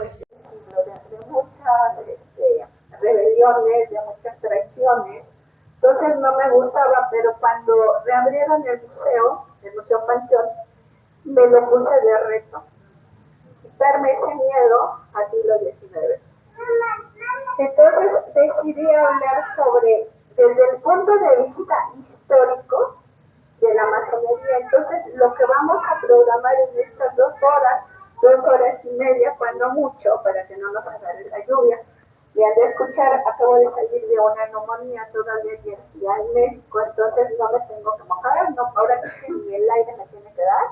México es un siglo de muchas rebeliones, de muchas traiciones. Entonces no me gustaba, pero cuando reabrieron el Museo Panteón, me lo puse de reto. Quitarme ese miedo al siglo XIX. Entonces decidí hablar sobre, desde el punto de vista histórico, de la masonería. Entonces lo que vamos a programar en estas 2 horas y media, cuando mucho, para que no nos agarre la lluvia. Y al escuchar, acabo de salir de una neumonía todavía ya en México, entonces no me tengo que mojar, no, ahora sí ni el aire me tiene que dar.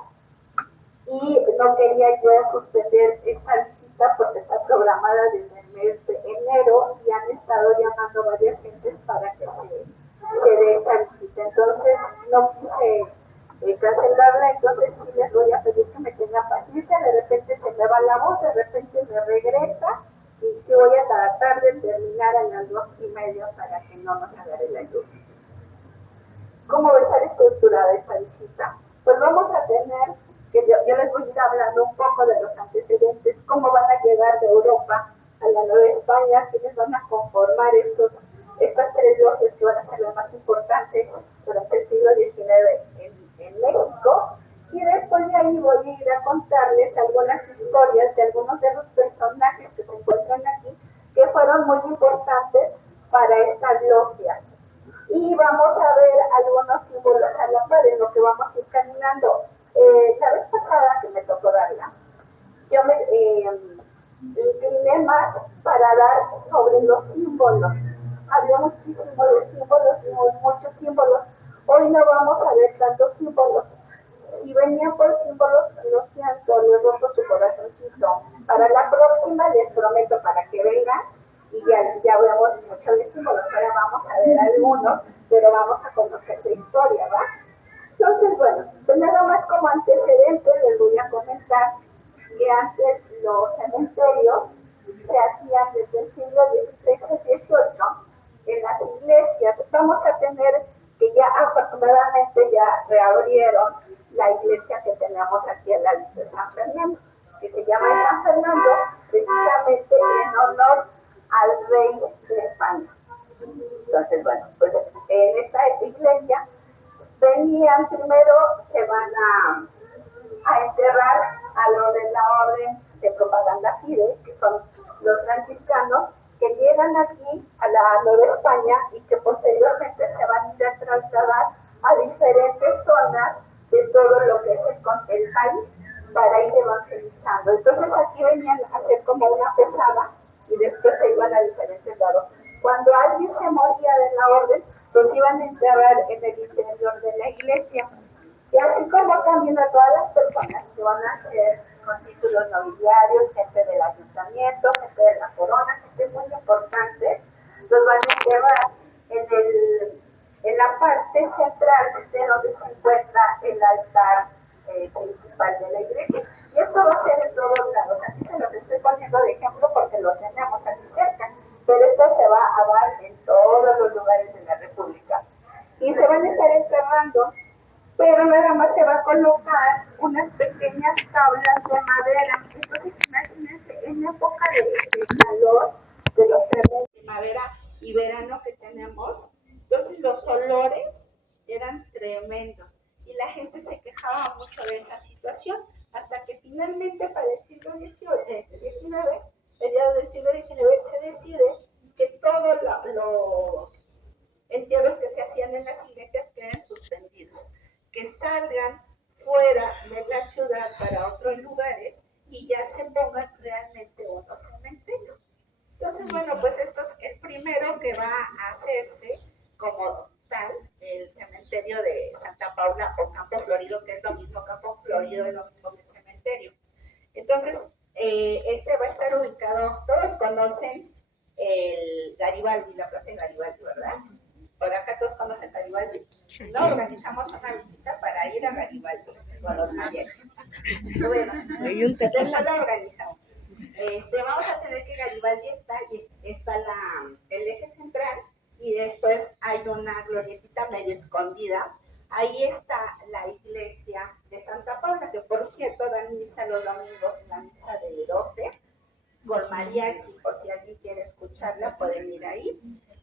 Y no quería yo suspender esta visita porque está programada desde el mes de enero y han estado llamando varias gentes para que se dé esta visita. Entonces no quise cancelarla, entonces sí les voy a pedir que me tengan paciencia. De repente se me va la voz, de repente me regresa y sí voy a tratar de terminar a las 2:30 para que no nos agarre la lluvia. ¿Cómo va a estar estructurada esta visita? Pues vamos a tener, que yo les voy a ir hablando un poco de los antecedentes, cómo van a llegar de Europa a la Nueva España, quiénes van a conformar estas 3 logias que van a ser las más importantes durante el siglo XIX en México. Y después de ahí voy a ir a contarles algunas historias de algunos de los personajes que se encuentran aquí, que fueron muy importantes para estas logias. Y vamos a ver algunos símbolos a la par en lo que vamos a ir caminando. La vez pasada que me tocó darla, yo me incliné más para dar sobre los símbolos. Había muchísimos símbolos, muchos símbolos. Hoy no vamos a ver tantos símbolos. Si venían por símbolos, lo siento, les roto su corazoncito. Para la próxima les prometo para que vengan y ya vemos muchos de símbolos. Ahora vamos a ver algunos, pero vamos a conocer la historia, ¿va? Entonces, bueno, pues nada más como antecedentes les voy a comentar que antes los cementerios se hacían desde el siglo XVI al XVIII en las iglesias. Vamos a tener que ya afortunadamente ya reabrieron la iglesia que tenemos aquí en la de San Fernando, que se llama San Fernando precisamente en honor al rey de España. Entonces, bueno, pues en esta iglesia venían primero, se van a enterrar a los de la orden de propaganda FIDE, que son los franciscanos, que llegan aquí a la Nueva España y que posteriormente se van a ir a trasladar a diferentes zonas de todo lo que es el país para ir evangelizando. Entonces aquí venían a hacer como una pesada y después se iban a diferentes lados. Cuando alguien se moría de la orden, los iban a enterrar en el interior de la iglesia. Y así como también a todas las personas que van a ser con títulos nobiliarios, gente del ayuntamiento, gente de la corona, gente muy importante, los van a enterrar en la parte central de donde se encuentra el altar principal de la iglesia. Y esto va a ser en todos lados. Aquí se los estoy poniendo de ejemplo porque lo tenemos aquí cerca, pero esto se va a dar en todos los lugares de la República. Y se van a estar enterrando, pero nada más se va a colocar unas pequeñas tablas de madera. Entonces, imagínense, en época de calor, de los 3 meses de primavera y verano que tenemos, entonces los olores eran tremendos y la gente se quejaba mucho de esa situación, hasta que finalmente para el siglo XIX, mediados del siglo XIX, se decide que todos los entierros que se hacían en las iglesias queden suspendidos, que salgan fuera de la ciudad para otros lugares y ya se pongan realmente unos cementerios. Entonces, bueno, pues esto es el primero que va a hacerse como tal, el cementerio de Santa Paula o Campo Florido, que es lo mismo. Campo Florido es lo mismo que cementerio. Entonces, este va a estar ubicado, todos conocen el Garibaldi, la plaza de Garibaldi, ¿verdad? Por acá todos conocen Garibaldi. No, organizamos una visita para ir a Garibaldi con los mayores. Bueno, después la organizamos. Vamos a tener que Garibaldi está el eje central y después hay una glorietita medio escondida. Ahí está la iglesia de Santa Paula, que por cierto dan misa los domingos, la misa de 12. mariachi, por si alguien quiere escucharla, pueden ir ahí.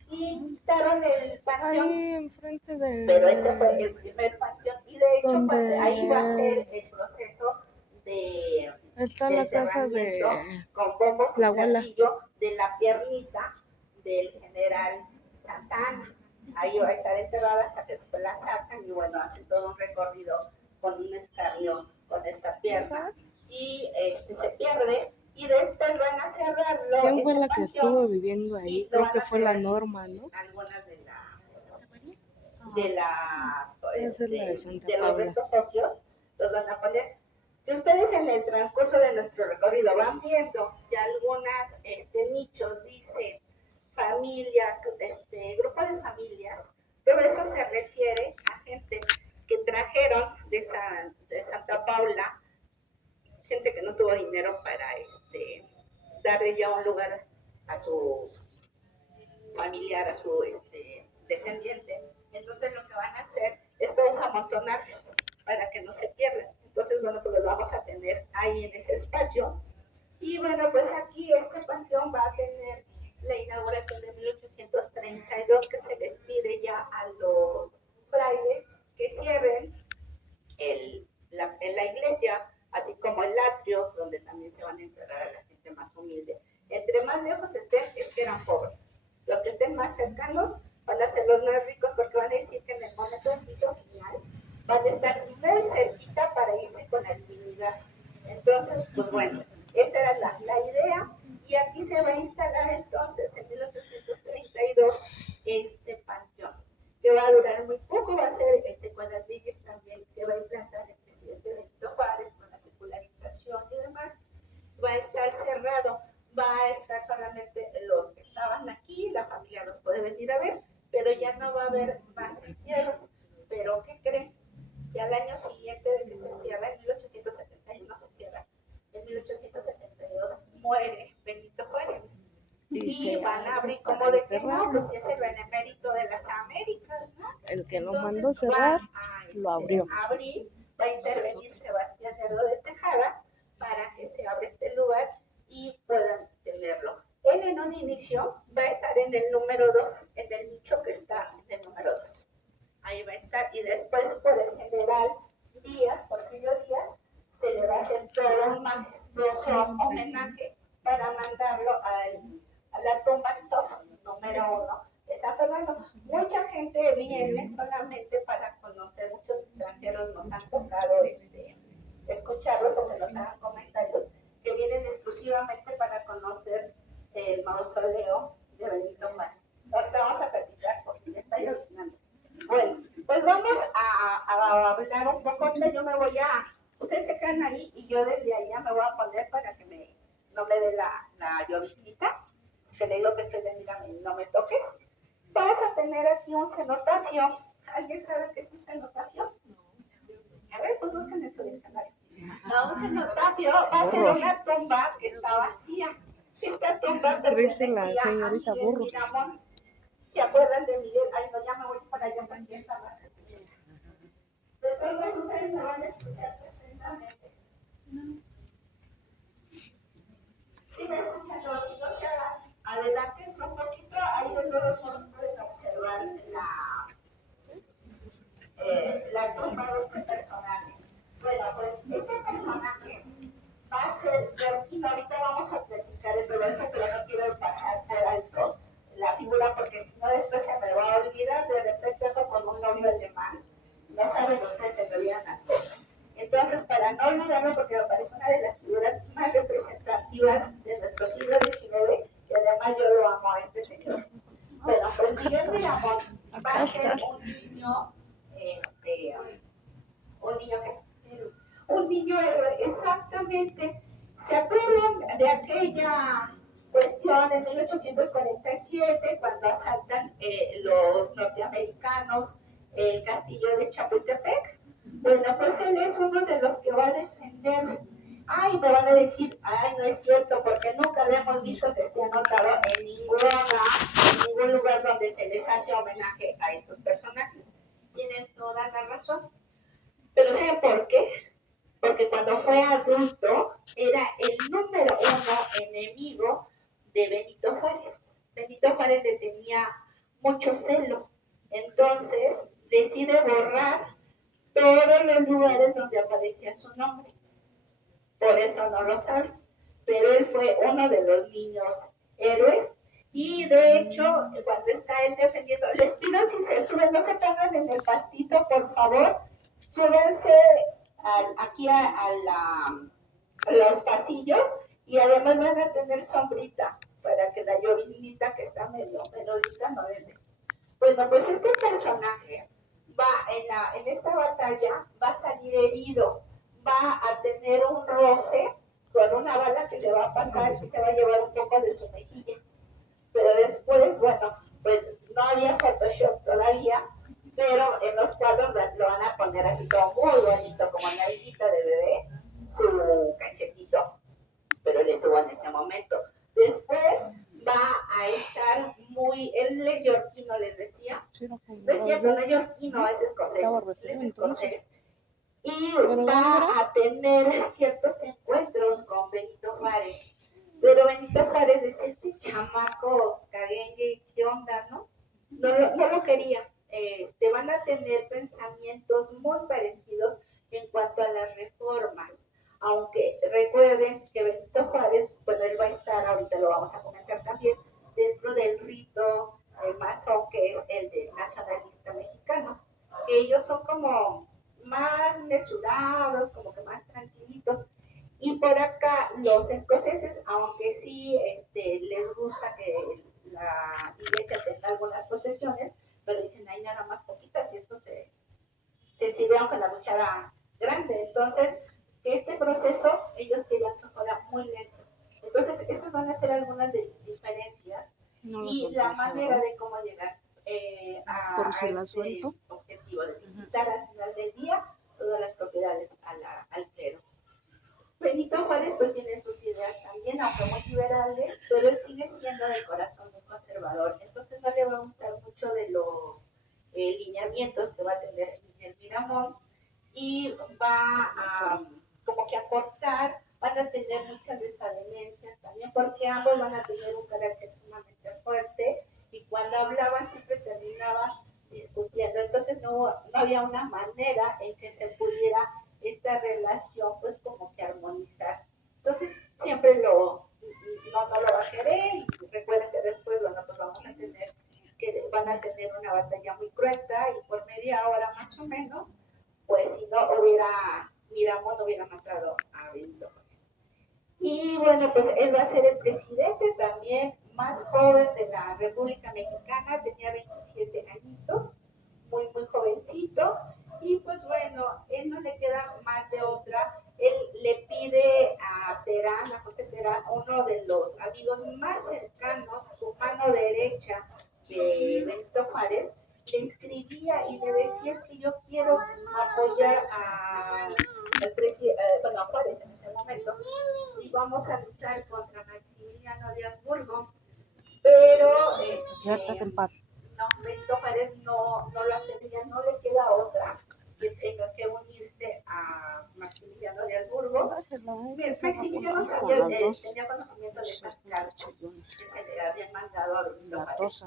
Y quitaron el panteón. Ahí enfrente de... Pero ese fue el primer panteón. Y de hecho, donde ahí va a ser el proceso está de la casa enterramiento de con bombos y la abuela. platillo de la piernita del general Santana. Ahí va a estar enterrada hasta que después la sacan y bueno, hacen todo un recorrido con un escarnio con esta pierna y se pierde y después van a cerrarlo. ¿Quién fue la que panteón, estuvo viviendo ahí? Creo que fue la Norma, ¿no? Algunas de los restos óseos los van a poner. Si ustedes en el transcurso de nuestro recorrido van viendo que algunas nichos dice familia, grupo de familias, todo eso se refiere a gente que trajeron de Santa Paula, gente que no tuvo dinero para darle ya un lugar a su familiar, a su descendiente. Entonces lo que van a hacer es todos amontonarlos para que no se pierdan. Entonces, bueno, pues los vamos a tener ahí en ese espacio. Y bueno, pues aquí este panteón va a tener la inauguración de 1832, que se les pide ya a los frailes que cierren la iglesia, así como el atrio, donde también se van a enterrar a la gente más humilde. Entre más lejos estén, es que eran pobres. Los que estén más cercanos van a ser los más ricos, porque van a decir que en el momento del juicio final van a estar muy cerquita para irse con la divinidad. Entonces, pues bueno, esa era la idea, y aquí se va a instalar entonces en 1832 este panteón, que va a durar muy poco, va a ser con las leyes también que va a implantar el presidente Benito Juárez, con la secularización y demás. Va a estar cerrado, va a estar solamente los que estaban aquí, la familia los puede venir a ver, pero ya no va a haber más entierros. Pero ¿qué creen? Que al año siguiente de que se cierra, en 1871 se cierra, en 1872 muere Benito Juárez. Y van a abrir como de que no, pues es el benemérito de las Américas, ¿no? El que lo mandó cerrar, lo abrió. Va a intervenir Sebastián Lerdo de Tejada para que se abra este lugar y puedan tenerlo. Él en un inicio va a estar en el número 2, en el nicho que está en el número 2. Ahí va a estar, y después por el general Díaz, Porfirio Díaz, se le va a hacer todo un majestuoso homenaje para mandarlo a la tumba top número 1 de San Fernando. Mucha gente viene solamente para conocer, muchos extranjeros nos han tocado escucharlos o que nos hagan comentarios, que vienen exclusivamente para conocer el mausoleo de Benito Juárez. Ahorita vamos a platicar porque ya está lloviznando. Bueno, pues vamos a hablar un poco. Yo me voy ustedes se quedan ahí y yo desde allá me voy a poner para que no me dé la lloviznita, que le digo que estoy de mira, no me toques. Vamos a tener aquí un cenotafio. ¿Alguien sabe qué es un cenotafio? A ver, pues busquen en su diccionario. Un cenotafio va a ser una tumba que está vacía. Esta tumba pertenecía la señorita Burros. ¿Se acuerdan de Miguel? Ay, no, ya me voy para allá porque está más. Después ustedes me van a escuchar perfectamente. Si me escuchan todos, si no se adelante un poquito, ahí de todos modos pueden observar la tumba de este personaje. Bueno, pues este personaje va a ser, ahorita vamos a platicar el proceso, pero no quiero pasar por alto la figura porque si no después se me va a olvidar. De repente ando con un novio alemán, no saben ustedes, se me olvidan las cosas. Entonces, para no olvidarlo, porque me parece una de las figuras más representativas de nuestro siglo XIX, y además yo lo amo a este señor. Bueno, pues Miguel Miramón va a ser un niño, un niño héroe, exactamente. ¿Se acuerdan de aquella cuestión en 1847 cuando asaltan los norteamericanos el castillo de Chapultepec? Bueno, pues él es uno de los que va a defender. Ay, me van a decir, ay, no es cierto, porque nunca le hemos visto que esté anotado en ningún lugar donde se les hace homenaje a estos personajes. Tienen toda la razón. Pero ¿saben por qué? Porque cuando fue adulto era el número 1 enemigo de Benito Juárez. Benito Juárez le tenía mucho celo, entonces decide borrar todos los lugares donde aparecía su nombre. Por eso no lo sabe, pero él fue uno de los niños héroes. Y de hecho, cuando está él defendiendo, les pido si se suben, no se pongan en el pastito, por favor, súbense aquí a los pasillos y además van a tener sombrita para que la lloviznita que está medio melodita no le dé. Bueno, pues este personaje en esta batalla va a salir herido, va a tener un roce con una bala que le va a pasar y se va a llevar un poco de su mejilla. Pero después, bueno, pues no había Photoshop todavía, pero en los cuadros lo van a poner así como muy bonito, como nalguita de bebé, su cachetito, pero él estuvo en ese momento. Después va a estar él es yorquino, les decía. No es cierto, no es yorquino, es escocés. Es escocés. Y va a tener ciertos encuentros con Benito Juárez. Pero Benito Juárez decía, este chamaco caguengue, ¿qué onda, no? No lo quería. Van a tener pensamientos muy parecidos en cuanto a las reformas. Aunque recuerden que Benito Juárez, bueno, él va a estar, ahorita lo vamos a comentar también, dentro del rito masón que es el del nacionalista mexicano. Ellos son como más mesurados, como que más tranquilitos. Y por acá los escoceses, aunque sí les gusta que la iglesia tenga algunas posesiones, pero dicen, hay nada más poquitas y esto se sirve con la cuchara grande. Entonces, este proceso ellos querían que fuera muy lento. Entonces, esas van a ser algunas diferencias y la manera de cómo llegar a este objetivo de quitar al final del día todas las propiedades al clero. Benito Juárez pues tiene sus ideas también, aunque muy liberales, pero él sigue siendo de corazón muy conservador. Entonces no le va a gustar mucho de los lineamientos que va a tener Miguel Miramón y va a como que aportar, van a tener muchas desavenencias también, porque ambos van a tener un carácter sumamente fuerte y cuando hablaban siempre terminaban discutiendo. Entonces no había una manera en que se pudiera esta relación pues como que armonizar. Entonces siempre no lo va a querer y recuerden que después, bueno, pues vamos a tener que van a tener una batalla muy cruenta y por media hora más o menos, pues si no Miramón no hubiera matado a Benito Juárez. Y bueno, pues él va a ser el presidente también más joven de la República Mexicana, tenía 27 añitos, muy jovencito, y pues bueno, él no le queda más de otra, él le pide a Terán, a José Terán, uno de los amigos más cercanos, su mano derecha de Benito Juárez, le escribía y le decía es que yo quiero apoyar al presidente, bueno, a Juárez en ese momento, y vamos a luchar contra Maximiliano de Habsburgo, pero ya estate en paz. no, Benito Juárez no lo aceptaría, no le queda otra que tenga que unirse a Maximiliano de Habsburgo. Maximiliano tenía conocimiento de estas cartas que se le habían mandado a Benito Juárez,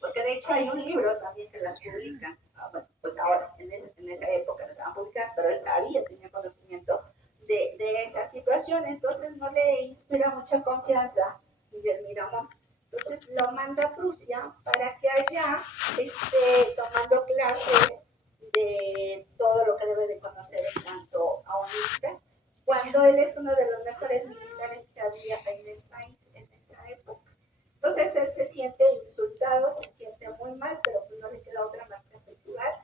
porque de hecho hay un libro también que las publican, bueno, pues ahora, en esa época no estaban publicadas, pero él sabía, tenía conocimiento de esa situación, entonces no le inspira mucha confianza Miguel Miramón. Entonces lo manda a Prusia para que allá esté tomando clases de todo lo que debe de conocer en cuanto a un militar, cuando él es uno de los mejores militares que había en el país en esa época. Entonces él se siente insultado, se siente muy mal, pero pues no le queda otra más que jugar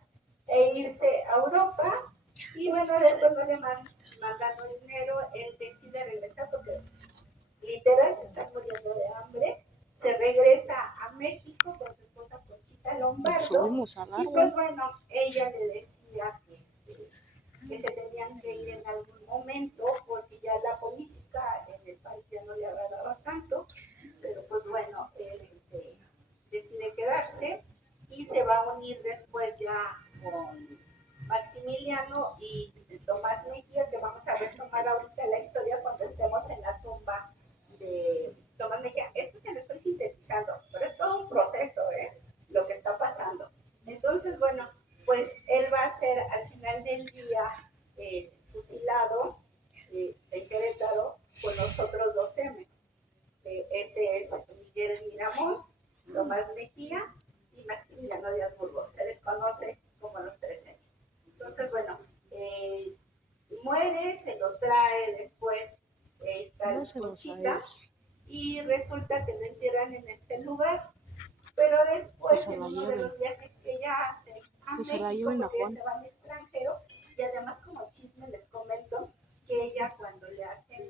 e irse a Europa. Y bueno, después no le mandando dinero, él decide regresar porque literal se está muriendo de hambre. Se regresa a México con su esposa Conchita Lombardo. Y pues bueno, ella le decía que se tenían que ir en algún momento porque ya la política en el país ya no le agradaba tanto. Pero pues bueno, él decide quedarse y se va a unir después ya con Maximiliano y Tomás Mejía, que vamos a retomar ahorita la historia cuando estemos en la tumba de Tomás Mejía. Esto Tomás Mejía y Maximiliano de Habsburgo. Se les conoce como los 13. Entonces, bueno, muere, se lo trae después esta Conchita y resulta que lo entierran en este lugar. Pero después, en uno de los viajes que ella hace a México, porque ella se va al extranjero, y además como chisme les comento que ella cuando le hacen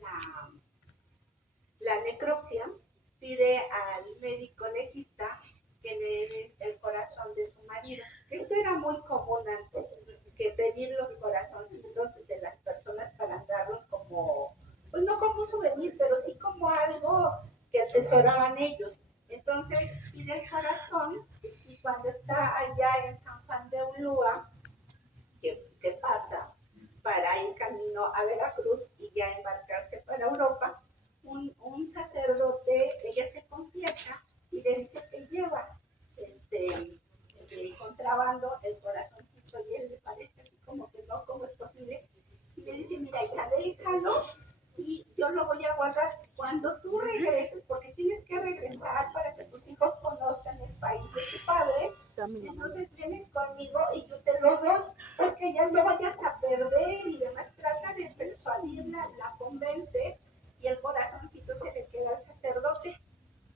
la necropsia, pide al médico legista que le dé el corazón de su marido. Esto era muy común antes, que pedir los corazoncitos de las personas para andarlos como, pues no como un souvenir, pero sí como algo que atesoraban ellos. Entonces pide el corazón y cuando está allá en San Juan de Ulúa, que pasa para ir camino a Veracruz y ya embarcarse para Europa, un sacerdote, ella se confiesa y le dice que lleva contrabando el corazoncito y él le parece así como que no, ¿cómo es posible? Y le dice, mira, ya déjalo y yo lo voy a guardar cuando tú regreses, porque tienes que regresar para que tus hijos conozcan el país de tu padre. Entonces vienes conmigo y yo te lo doy, porque ya no vayas a perder y demás. Trata de persuadirla, la convence y el corazoncito se le queda al sacerdote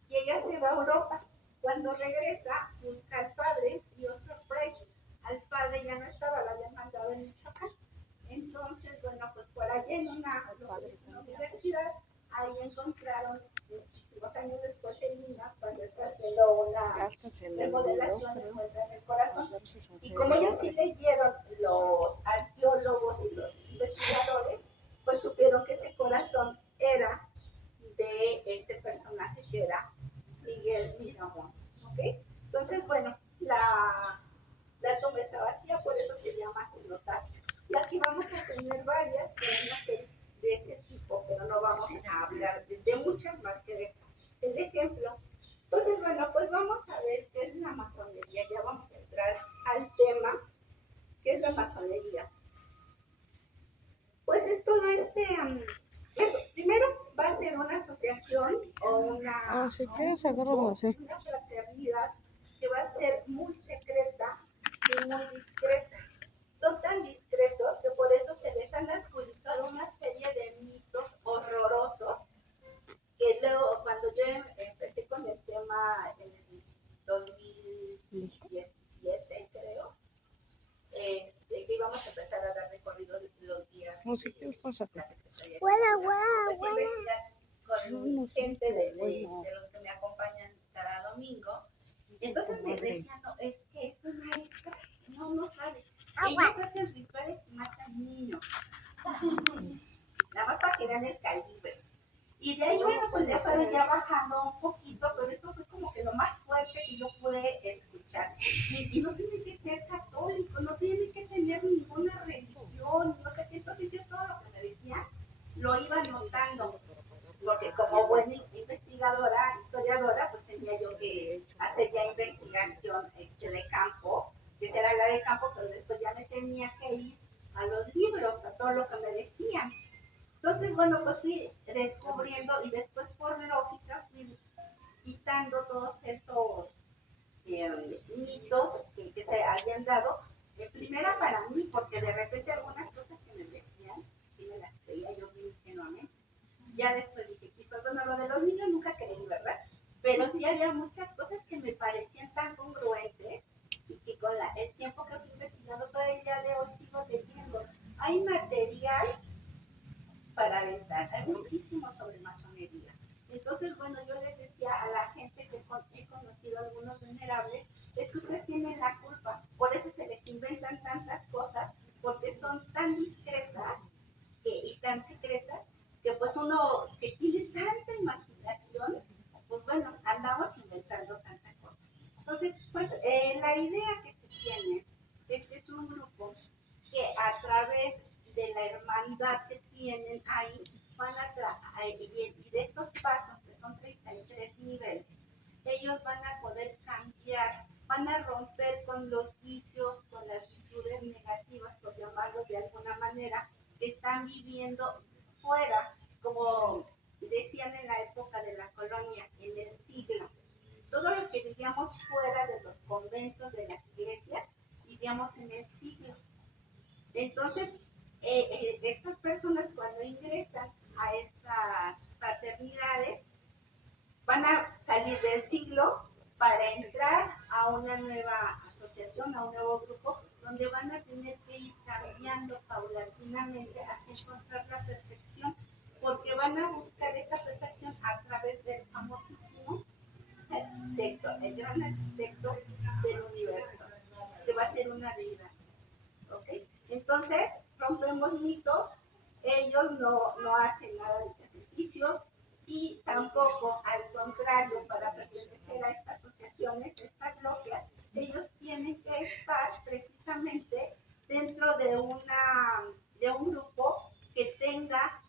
y ella se va a Europa. Cuando regresa, busca al padre y otro sorpresa, al padre ya no estaba, lo habían mandado en Michoacán. Entonces, bueno, pues por allá en una universidad, ahí encontraron muchísimos años después en Lima, cuando está haciendo una remodelación, encuentran el corazón. Y como ellos sí leyeron los arqueólogos y los investigadores, pues supieron que ese corazón era de este personaje que era Miguel Miramón. ¿Okay? Entonces, bueno, la tumba está vacía, por eso se llama cenotafio. Y aquí vamos a tener varias que van a ser de ese tipo, pero no vamos a hablar de muchas más que de esta. El ejemplo. Entonces, bueno, pues vamos a ver qué es la masonería. Ya vamos a entrar al tema, ¿qué es la masonería? Pues es todo eso. Primero va a ser una asociación o una fraternidad que va a ser muy secreta y muy discreta. Son tan discretos que por eso se les han adjudicado una serie de mitos horrorosos que luego cuando yo empecé con el tema en el 2017 creo, que íbamos a empezar a dar recorridos los días la Secretaría con gente de los que me acompañan cada domingo. Entonces me decían, no, es que ese maestro no sabe. Ellos hacen rituales y matan niños. Nada más para que vean el calibre. Y de ahí, bueno, pues ya fueron ya bajando un poquito, pero eso fue como que lo más fuerte que yo pude escuchar. Y no tiene que ser católico, no tiene que tener ninguna religión, no sé qué. Entonces yo todo lo que me decían lo iba notando, porque como buena investigadora, historiadora, pues tenía yo que hacer ya investigación de campo, que será la de campo, pero después ya me tenía que ir a los libros, a todo lo que me decían. Entonces, bueno, pues fui descubriendo y después por lógica fui quitando todos esos mitos que se habían dado. Primera para mí, porque de repente algunas cosas que me decían, sí me las creía yo muy ingenuamente. Ya después dije, chicos, bueno, lo de los niños nunca creí, ¿verdad? Pero sí había muchas cosas que me parecían tan congruentes y que con el tiempo que fui investigando todavía el día de hoy sigo leyendo. Hay material para aventar, hay muchísimo sobre masonería. Entonces, bueno, yo les decía a la gente que he conocido algunos venerables, es que ustedes tienen la culpa, por eso se les inventan tantas cosas, porque son tan discretas y tan secretas, que pues uno que tiene tanta imaginación, pues bueno, andamos inventando tantas cosas. Entonces, pues la idea que se tiene es que es un grupo que a través de la hermandad que tienen ahí, y de estos pasos, que son 33 niveles, ellos van a poder cambiar, van a romper con los vicios, con las virtudes negativas, por llamarlo de alguna manera, que están viviendo fuera, como decían en la época de la colonia, en el siglo. Todos los que vivían conventos, de las iglesias, vivíamos en el siglo. Entonces, estas personas cuando ingresan a estas fraternidades van a salir del siglo para entrar a una nueva asociación, a un nuevo grupo, donde van a tener que ir cambiando paulatinamente hasta encontrar la perfección, porque van a buscar esa perfección a través del famosísimo arquitecto, el gran arquitecto del universo, que va a ser una deidad. ¿Okay? Entonces, rompemos mitos, ellos no hacen nada de sacrificios y tampoco, al contrario, para pertenecer a estas asociaciones, estas logias, ellos tienen que estar precisamente dentro de un grupo que tenga,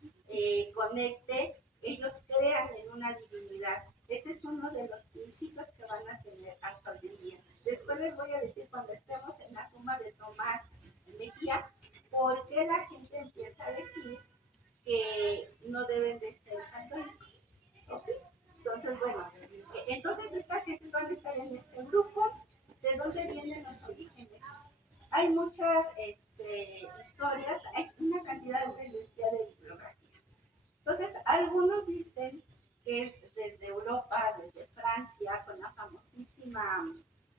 conecte, ellos crean en una divinidad. Ese es uno de los principios que van a tener hasta hoy en día. Después les voy a decir, cuando estemos en la tumba de Tomás Mejía, por qué la gente empieza a decir que no deben de ser católicos. ¿Okay? Entonces, bueno, entonces estas gentes van a estar en este grupo. ¿De dónde vienen los orígenes? Hay muchas historias, hay una cantidad de bibliografía. Entonces, algunos dicen que es desde Europa, desde Francia, con la famosísima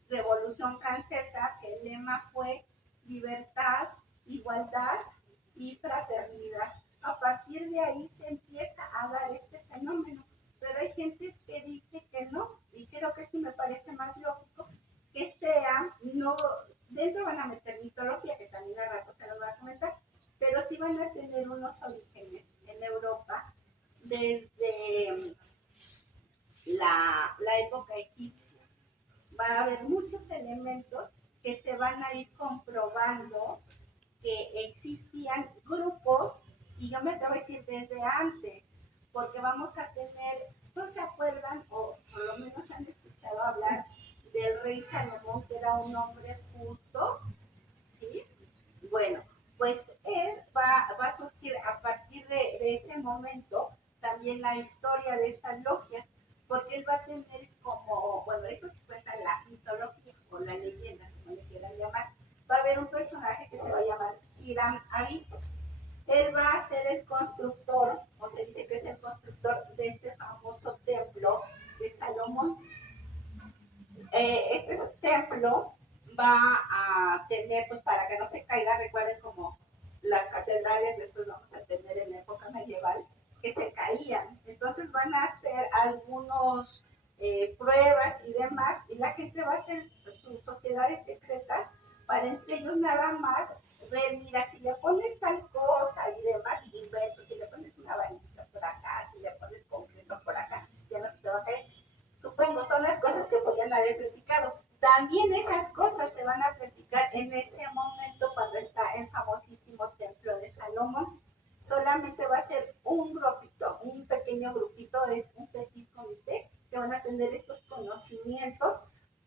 Revolución Francesa, que el lema fue libertad, igualdad y fraternidad. A partir de ahí se empieza a dar este fenómeno, pero hay gente que dice que no, y creo que sí me parece más lógico que sea, no, dentro van a meter mitología, que también a rato se los voy a comentar, pero sí van a tener unos orígenes en Europa desde la época egipcia. Va a haber muchos elementos que se van a ir comprobando que existían grupos, y yo me atrevo a decir desde antes, porque vamos a tener, ¿no se acuerdan o por lo menos han escuchado hablar del rey Salomón, que era un hombre justo? ¿Sí? Bueno, pues él va a surgir a partir de ese momento también la historia de estas logias, porque él va a tener como, bueno, eso se cuenta en la mitología o la leyenda, como le quieran llamar, va a haber un personaje que se va a llamar Hiram Abi. Él va a ser el constructor, o se dice que es el constructor de este famoso templo de Salomón. Este templo va a tener, pues para que no se caiga, recuerden como las catedrales después vamos a tener en la época medieval, que se caían. Entonces van a hacer algunos pruebas y demás, y la gente va a hacer sus sociedades secretas para entre ellos nada más ver, mira, si le pones tal cosa y demás, invento, si le pones una varita por acá, si le pones concreto por acá, ya no se te va a caer. Supongo, son las cosas que podían haber platicado. También esas cosas se van a platicar en ese momento cuando está el famosísimo templo de Salomón. Solamente va a ser un grupito, un pequeño grupito, es un petit comité, que van a tener estos conocimientos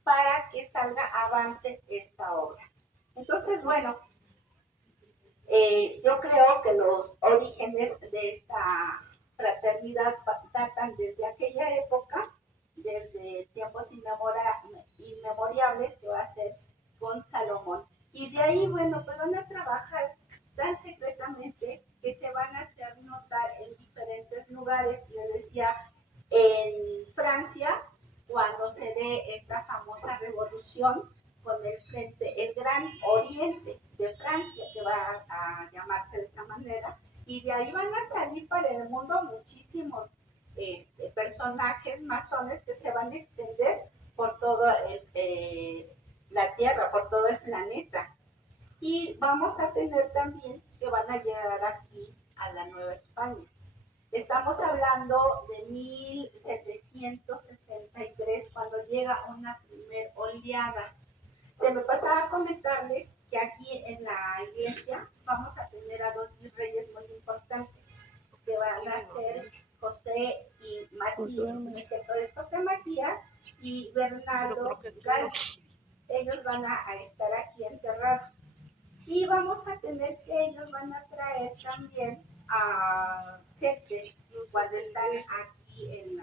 para que salga avante esta obra. Entonces, bueno, yo creo que los orígenes de esta fraternidad datan desde aquella época, desde tiempos inmemoriales, que va a ser con Salomón. Y de ahí, bueno, pues van a trabajar tan secretamente que se van a hacer notar en diferentes lugares. Yo decía, en Francia, cuando se dé esta famosa revolución con el frente, el Gran Oriente de Francia, que va a llamarse de esa manera, y de ahí van a salir para el mundo muchísimos personajes masones que se van a extender por toda la Tierra, por todo el planeta. Y vamos a tener también que van a llegar aquí a la Nueva España. Estamos hablando de 1763, cuando llega una primer oleada. Se me pasaba a comentarles que aquí en la iglesia vamos a tener a dos virreyes muy importantes, que van a ser José y Matías. ¿Es cierto? Es José Matías y Bernardo Galvez. Ellos van a estar aquí enterrados. Y vamos a tener que ellos van a traer también a gente cuando están aquí en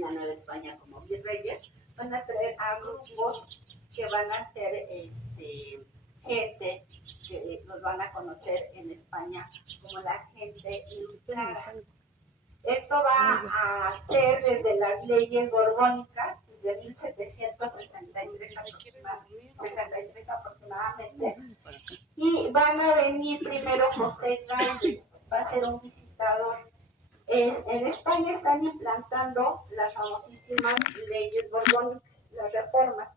la Nueva España como virreyes, van a traer a grupos que van a ser gente que nos van a conocer en España como la gente ilustrada. Esto va a ser desde las leyes borbónicas, desde 1763 aproximadamente, y van a venir primero José Gálvez, va a ser un visitador. En España están implantando las famosísimas leyes borbónicas, las reformas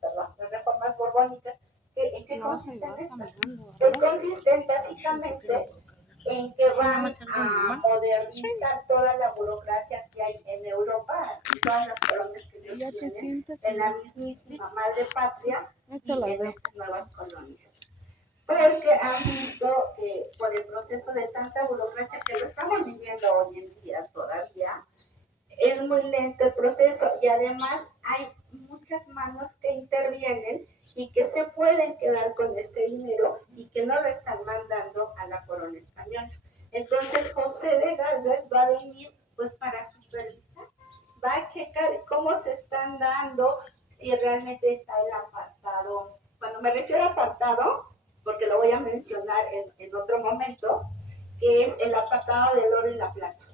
borbónicas. ¿En qué consisten estas? Pues consisten básicamente en que van a modernizar toda la burocracia que hay en Europa, y todas las colonias que ellos tienen, en la mismísima madre patria y en estas nuevas colonias. Porque han visto que por el proceso de tanta burocracia que lo estamos viviendo hoy en día todavía, es muy lento el proceso y además hay muchas manos que intervienen y que se pueden quedar con este dinero y que no lo están mandando a la corona española. Entonces José de Gálvez va a venir pues para supervisar, va a checar cómo se están dando, si realmente está el apartado. Cuando me refiero a apartado, porque lo voy a mencionar en otro momento, que es el apartado del oro y la plata,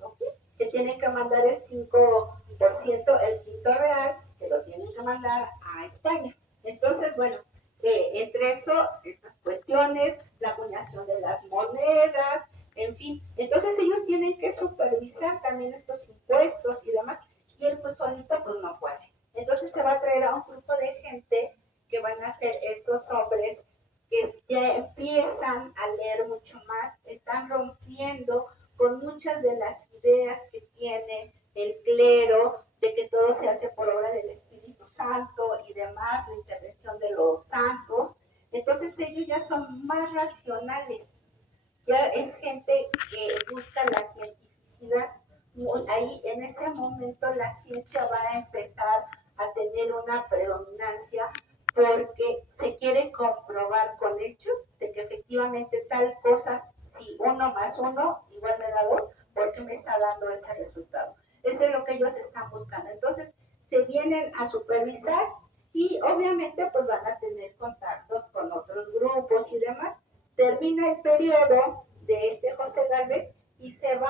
¿no? Que tienen que mandar el 5%, el quinto real, que lo tienen que mandar a España. Entonces, bueno, entre eso, estas cuestiones, la acuñación de las monedas, en fin, entonces ellos tienen que supervisar también estos impuestos y demás, y él pues solito pues no puede. Entonces se va a traer a un grupo de gente que van a ser estos hombres que ya empiezan a leer mucho más, están rompiendo con muchas de las ideas que tiene el clero, de que todo se hace por obra del Espíritu Santo y demás, la intervención de los santos. Entonces ellos ya son más racionales, ya es gente que busca la cientificidad. Ahí en ese momento la ciencia va a empezar a tener una predominancia porque se quiere comprobar con hechos de que efectivamente tal cosa, si 1 más 1 igual me da 2, porque me está dando ese resultado. Eso es lo que ellos están buscando. Entonces se vienen a supervisar y obviamente pues van a tener contactos con otros grupos y demás. Termina el periodo de este José Gálvez y se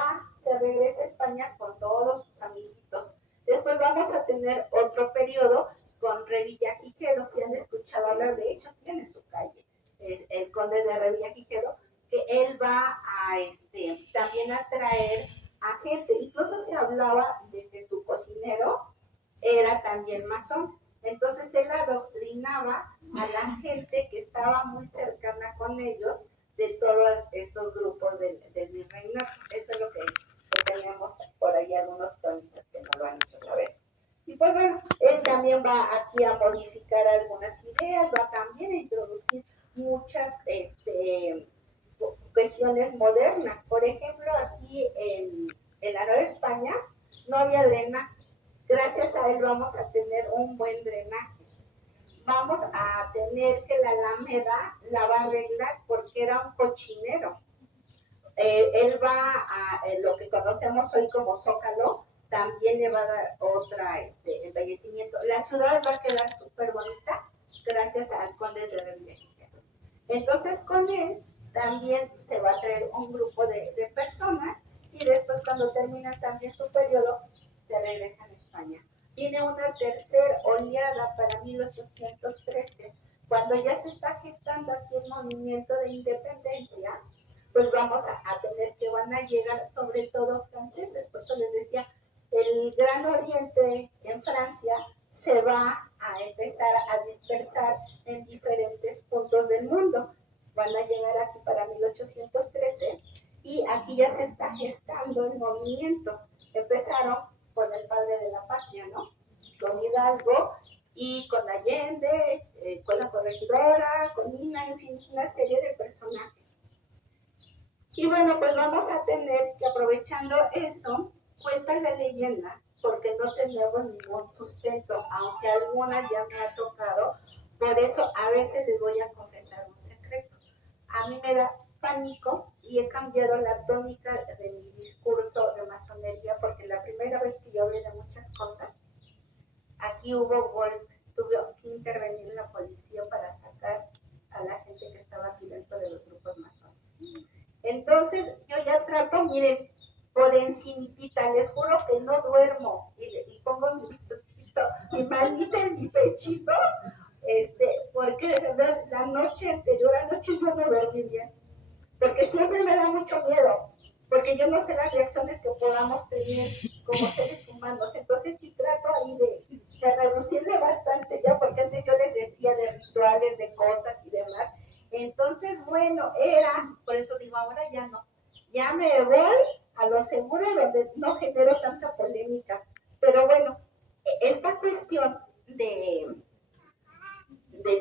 regresa a España con todos sus amiguitos. Después vamos a tener otro periodo con Revillagigedo, si han escuchado hablar, de hecho tiene su calle, el conde de Revillagigedo, que él va a también a traer a gente, incluso se hablaba de que su cocinero era también masón. Entonces él adoctrinaba a la gente que estaba muy cercana con ellos de todos estos grupos del virreinato. Eso es lo que tenemos por ahí algunos cronistas que nos lo han hecho saber. Y pues bueno, él también va aquí a modificar algunas ideas, va también a introducir muchas cuestiones modernas. Por ejemplo, aquí en la Nueva España no había drenaje. Gracias a él vamos a tener un buen drenaje. Vamos a tener que la Alameda la va a arreglar porque era un cochinero. Él va a lo que conocemos hoy como Zócalo, también le va a dar otra embellecimiento. La ciudad va a quedar súper bonita gracias al conde de Revillagigedo. Entonces con él también se va a traer un grupo de personas y después cuando termina también su periodo se regresan a España. Tiene una tercera oleada para 1813, cuando ya se está gestando aquí el movimiento de independencia, pues vamos a tener que van a llegar sobre todo franceses. Por eso les decía, el Gran Oriente en Francia se va a empezar a dispersar en diferentes puntos del mundo. Van a llegar aquí para 1813 y aquí ya se está gestando el movimiento. Empezaron con el padre de la patria, ¿no? Con Hidalgo y con Allende, con la corregidora, con Mina, en fin, una serie de personajes. Y bueno, pues vamos a tener que, aprovechando eso, cuenta la leyenda, porque no tenemos ningún sustento, aunque algunas ya me ha tocado. Por eso a veces les voy a confesar un secreto. A mí me da pánico y he cambiado la tónica de mi discurso de masonería, porque la primera vez que yo hablé de muchas cosas, aquí y hubo golpes, tuvo que intervenir la policía para sacar a la gente que estaba aquí dentro de los grupos masones. Entonces yo ya trato, miren, por encimitita, les juro que no duermo y pongo mi manita en mi pechito, porque de verdad la noche anterior, anoche yo no dormí bien, porque siempre me da mucho miedo, porque yo no sé las reacciones que podamos tener como seres humanos, entonces sí trato ahí de reducirle bastante ya, porque antes yo les decía de rituales, de cosas y demás, entonces bueno, por eso digo, ahora ya no, ya me voy a lo seguro donde no genero tanta polémica, pero bueno, esta cuestión del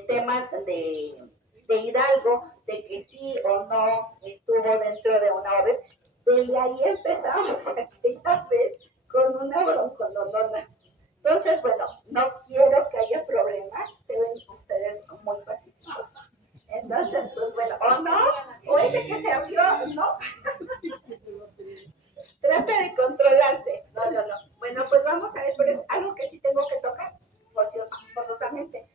tema de Hidalgo, de que sí o no estuvo dentro de una orden, desde ahí empezamos aquella vez con una broncononona. Entonces, bueno, no quiero que haya problemas, se ven ustedes muy pacíficos. Entonces, pues bueno, o no, o ese que se abrió, no. Trata de controlarse. No. Bueno, pues vamos a ver, pero es algo que sí tengo que tocar, forzosamente.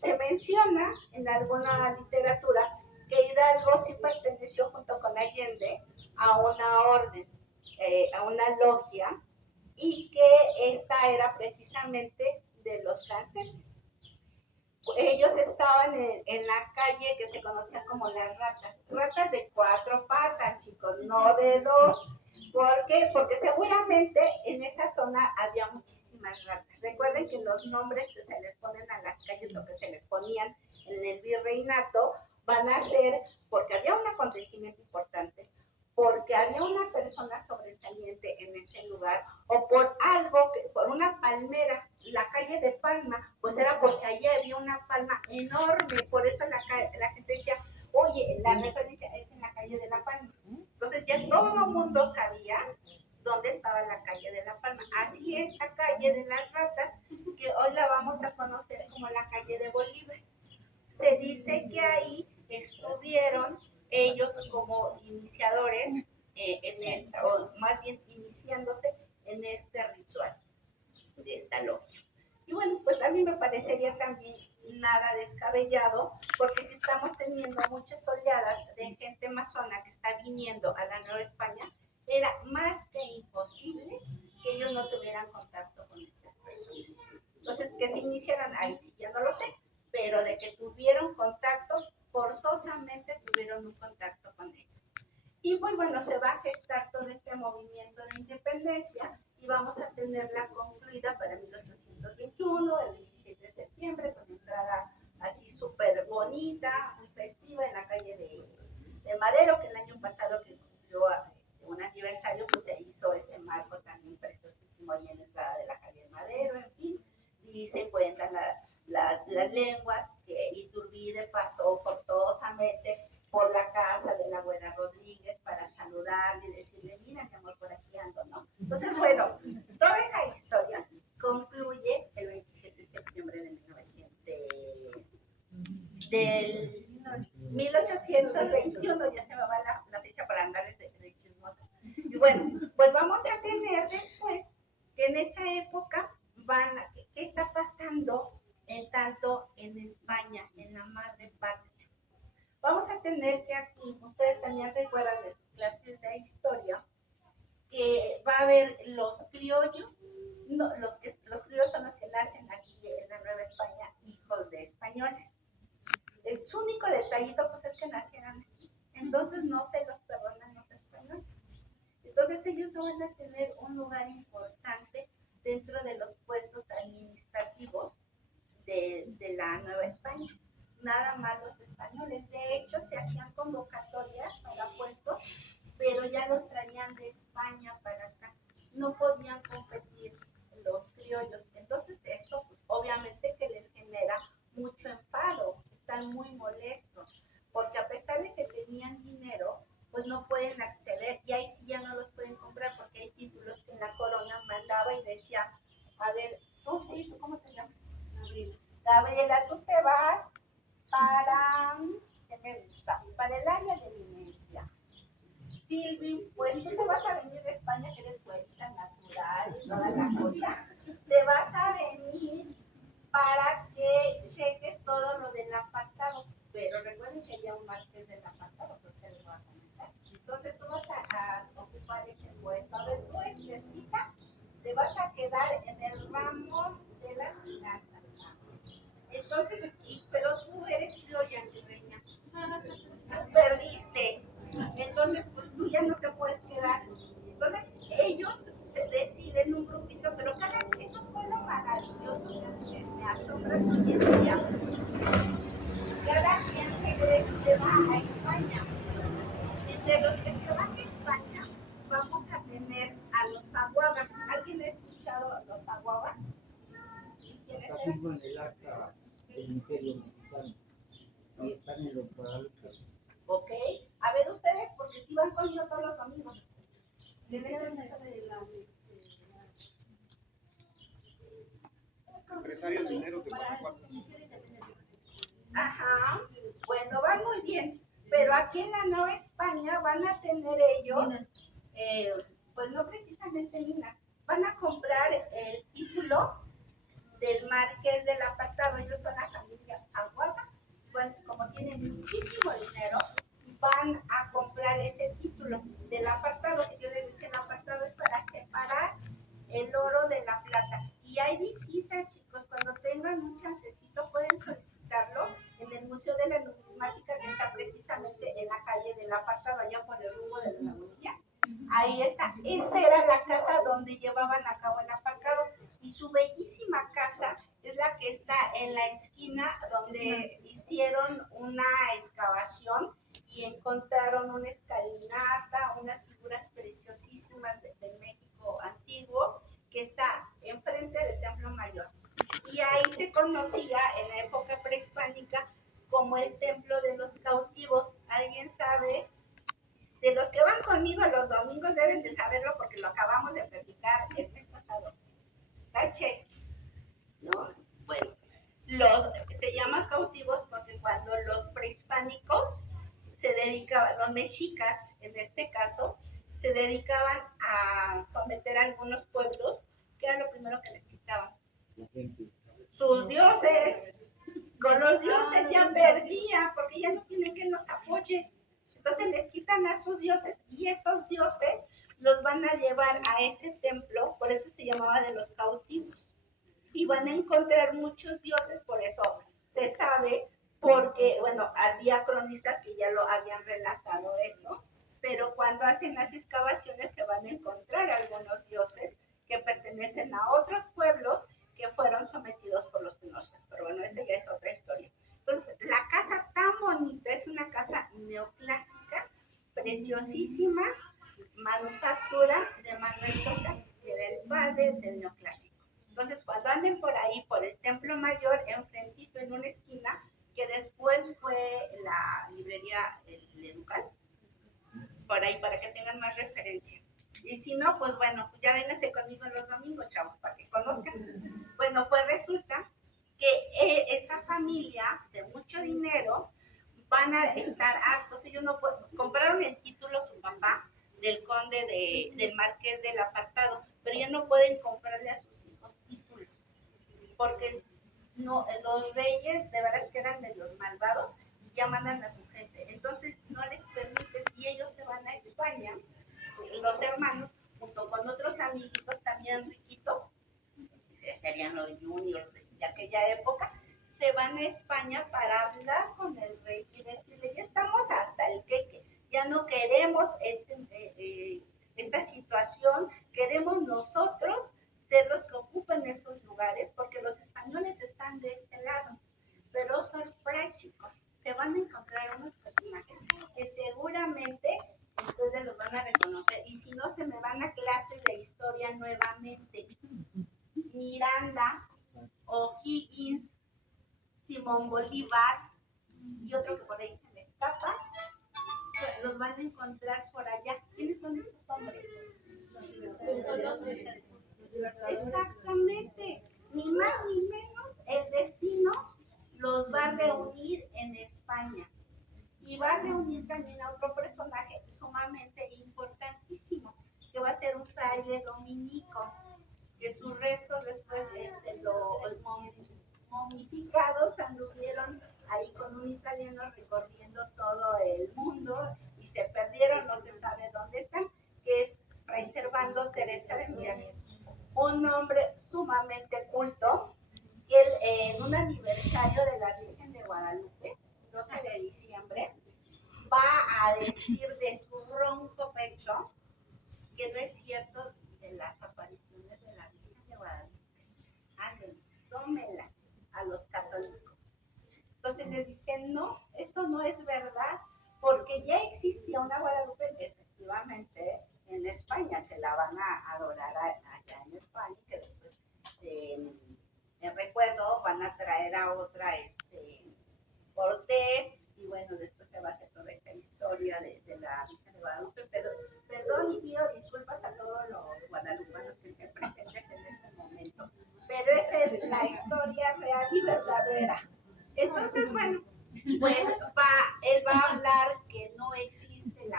Se menciona en alguna literatura que Hidalgo sí perteneció junto con Allende a una orden, a una logia, y que esta era precisamente de los franceses. Ellos estaban en la calle que se conocía como las ratas de 4 patas, chicos, no de 2. ¿Por qué? Porque seguramente en esa zona había muchísimas ratas. Recuerden que los nombres que se les ponen a las calles o que se les ponían en el virreinato van a ser porque había un acontecimiento importante, porque había una persona sobresaliente en ese lugar o por algo, por una palmera. La calle de Palma, pues era porque allí había una palma enorme, por eso la gente decía, oye, la referencia es en la calle de la Palma. Entonces ya todo el mundo sabía dónde estaba la calle de la Palma. Así es la calle de las ratas, que hoy la vamos a conocer como la calle de Bolívar. Se dice que ahí estuvieron ellos como iniciadores o más bien iniciándose en este ritual de esta logia. Y bueno, pues a mí me parecería también nada descabellado, porque si estamos teniendo muchas oleadas de gente masona que está viniendo a la Nueva España, era más que imposible que ellos no tuvieran contacto con estas personas. Entonces, que se iniciaran ahí, sí, ya no lo sé, pero de que tuvieron contacto, forzosamente tuvieron un contacto con ellos. Y pues bueno, se va a gestar todo este movimiento de independencia y vamos a tenerla concluida para 1821, el 27 de septiembre, con entrada así súper bonita, muy festiva en la calle de Madero, que el año pasado que cumplió un aniversario, pues se hizo ese marco también preciosísimo ahí en la entrada de la calle de Madero, en fin, y se cuentan las lenguas que Iturbide pasó forzosamente por la casa de la abuela Rodríguez para saludarle y decirle, mira, mi amor, por aquí ando, ¿no? Entonces, bueno, toda esa historia concluye el 27 de septiembre de 1821, ya se me va la fecha para andarles de chismosas. Y bueno, pues vamos a tener después que en esa época ¿qué está pasando tanto en España, en la madre patria? Vamos a tener que aquí, ustedes también recuerdan de sus clases de historia, que va a haber los criollos, no, los criollos son los que nacen aquí en la Nueva España, hijos de españoles. Su único detallito pues es que nacieran aquí, entonces no se los perdonan los españoles. Entonces ellos no van a tener un lugar importante dentro de los puestos administrativos de la Nueva España. Nada más los españoles. De hecho, se hacían convocatorias para puestos, pero ya los traían de España para acá. No podían competir los criollos. Entonces esto, pues, obviamente que les genera mucho enfado. Están muy molestos, porque a pesar de que tenían dinero, pues no pueden acceder, y ahí sí ya no los pueden comprar, porque hay títulos que la corona mandaba y decía, a ver, oh sí, ¿tú cómo te llamas? Gabriela, tú te vas para, ¿qué me gusta? Para el área de Venecia. Silvi, pues tú te vas a venir de España, que eres poeta natural y toda la cosa. vas a quedar en el ramo de las finanzas. Entonces, pero tú eres criolla, mi reina. Perdiste. Entonces, pues tú ya no te puedes quedar. Entonces, ellos se deciden un grupito, pero eso fue lo maravilloso que me asombra hoy en día. Cada quien se va a España. Entre los que se van a España, vamos a tener a los aguabas. ¿Alguien ha escuchado a los aguabas? ¿Quiénes eran? En el acta del Imperio Mexicano. Y están en los Guadalupe. Ok. A ver ustedes, porque si van conmigo todos los domingos. Empresarios mineros de Guanajuato. Ajá. Bueno, van muy bien. Pero aquí en la Nueva España van a tener ellos, pues no precisamente minas, van a comprar el título del Marqués del Apartado. Ellos son la familia Aguada. Bueno, como tienen muchísimo dinero, van a comprar ese título del apartado, que yo les decía, el apartado es para separar el oro de la plata. Y hay visitas, chicos, cuando tengan un chancecito pueden solicitarlo en el Museo de la Numismática, que está precisamente en la calle del apartado, allá por el rumbo de la Lagunilla. Ahí está, esta era la casa donde llevaban a cabo el apartado, y su bellísima casa es la que está en la esquina donde hicieron una excavación y encontraron una escalinata, unas figuras preciosísimas del México antiguo, que está enfrente del Templo Mayor. Y ahí se conocía en la época prehispánica como el Templo de los Cautivos. ¿Alguien sabe? De los que van conmigo los domingos deben de saberlo porque lo acabamos de platicar el mes pasado. ¿Tache? ¿No? Bueno, se llaman cautivos porque cuando los prehispánicos se dedicaban, los mexicas en este caso, se dedicaban a someter a algunos pueblos, que era lo primero que les quitaban. Sus dioses. Con los dioses ya perdía, porque ya no tienen quien los apoye. Entonces les quitan a sus dioses y esos dioses los van a llevar a ese templo, por eso se llamaba de los cautivos. Y van a encontrar muchos dioses, por eso se sabe, porque, bueno, había cronistas que ya lo habían relatado eso, pero cuando hacen las excavaciones se van a encontrar algunos dioses que pertenecen a otros pueblos que fueron sometidos por los tenochtitlan. Pero bueno, esa ya es otra historia. Entonces, la casa tan bonita, es una casa neoclásica, preciosísima, manufactura de Manuel Tosa, que era el padre del neoclásico. Entonces, cuando anden por ahí, por el Templo Mayor, enfrentito en una esquina, que después fue la librería El Educal, por ahí para que tengan más referencia. Y si no, pues bueno, pues ya vénganse conmigo los domingos, chavos, para que conozcan. Bueno, pues resulta que esta familia de mucho dinero van a estar hartos. Ellos no compraron el título su papá del conde del marqués del apartado, pero ya no pueden comprarle a sus hijos títulos, porque no, los reyes de verdad que eran medios malvados y ya mandan a su gente. Entonces no les permiten y ellos se van a España, los hermanos, junto con otros amiguitos también riquitos, serían los juniors de aquella época, se van a España para hablar con el rey y decirle, ya estamos hasta el queque, ya no queremos esta situación, queremos nosotros ser los que ocupen esos lugares, porque los españoles están de este lado. Pero sorpresa, chicos, se van a encontrar unos personajes que seguramente ustedes los van a reconocer, y si no, se me van a clases de historia nuevamente. Miranda, O'Higgins, Simón Bolívar y otro que por ahí se me escapa, los van a encontrar por allá. ¿Quiénes son estos hombres? Exactamente, ni más ni menos, el destino los va a reunir en España y va a reunir también a otro personaje sumamente importantísimo, que va a ser un fraile dominico, que sus restos después los momificados anduvieron ahí con un italiano recorriendo todo el mundo y se perdieron, no se sabe dónde están, que es Fray Servando Teresa de Miramón. un hombre sumamente culto. Él, en un aniversario de la Virgen de Guadalupe, 12 de diciembre, va a decir de su ronco pecho que no es cierto de las apariciones de la Virgen de Guadalupe. Ándale, tómenla a los católicos. Entonces les dicen, no, esto no es verdad, porque ya existía una Guadalupe, efectivamente, en España, que la van a adorar allá en España, que después, recuerdo, van a traer a otra Cortés, y bueno, después se va a hacer toda esta historia de la Virgen de Guadalupe, pero perdón y pido disculpas a todos los guadalupanos que estén presentes en este momento, pero esa es la historia real y verdadera. Entonces, bueno, pues él va a hablar que no existe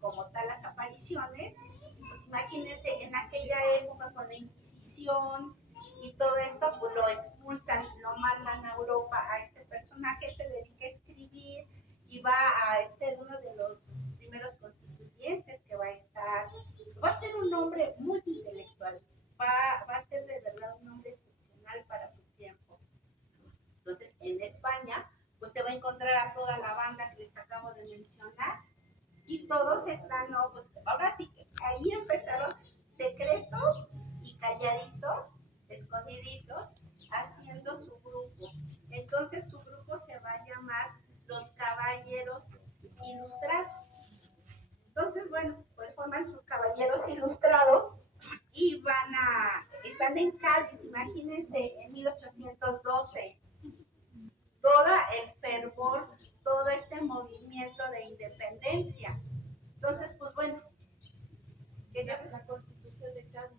como tal las apariciones. Pues imagínense, en aquella época con la Inquisición y todo esto, pues lo expulsan, lo mandan a Europa a este personaje, se dedica a escribir y va a ser uno de los primeros constituyentes que va a ser un hombre muy intelectual, va a ser de verdad un hombre excepcional para su tiempo. Entonces, en España, pues se va a encontrar a toda la banda que les acabo de mencionar y todos están, no, pues ahora sí que ahí empezaron secretos y calladitos, escondiditos, haciendo su grupo. Entonces su grupo se va a llamar los Caballeros Ilustrados. Entonces, bueno, pues forman sus Caballeros Ilustrados y están en Cádiz, imagínense, en 1812. Todo el fervor, todo este movimiento de independencia. Entonces, pues bueno, la Constitución de Cádiz.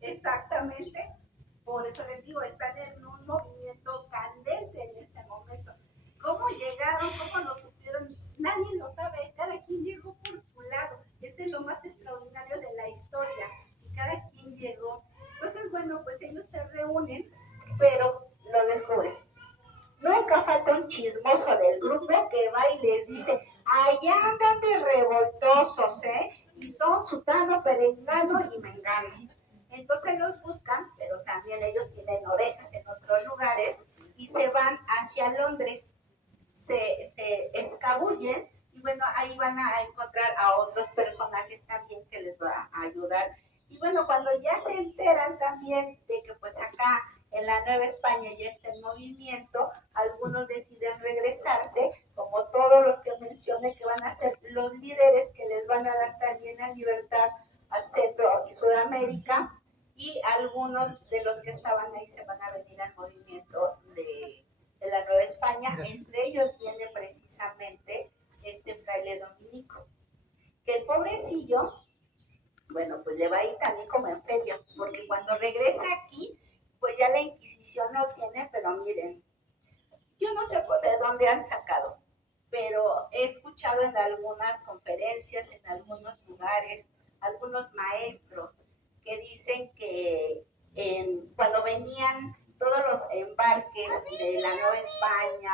Exactamente, por eso les digo, están en un movimiento candente en ese momento. ¿Cómo llegaron? ¿Cómo lo supieron? Nadie lo sabe, cada quien llegó por su lado. Ese es lo más extraordinario de la historia, que cada quien llegó. Entonces, bueno, pues ellos se reúnen, pero lo descubren. Nunca falta un chismoso del grupo que va y les dice, allá andan de revoltosos, y son sutano, perengano y mengano. Entonces los buscan, pero también ellos tienen orejas en otros lugares y se van hacia Londres, se escabullen y bueno, ahí van a encontrar a otros personajes también que les va a ayudar. Y bueno, cuando ya se enteran también de que pues acá en la Nueva España ya está en movimiento, algunos deciden regresarse, como todos los que mencioné que van a ser los líderes que les van a dar también la libertad a Centro y Sudamérica, y algunos de los que estaban ahí se van a venir al movimiento de la Nueva España. Entre ellos viene precisamente este fraile dominico, que el pobrecillo, bueno, pues le va a ir también como en feria, porque cuando regresa aquí, pues ya la Inquisición lo tiene, pero miren, yo no sé de dónde han sacado, pero he escuchado en algunas conferencias, en algunos lugares, algunos maestros que dicen que cuando venían todos los embarques de la Nueva España,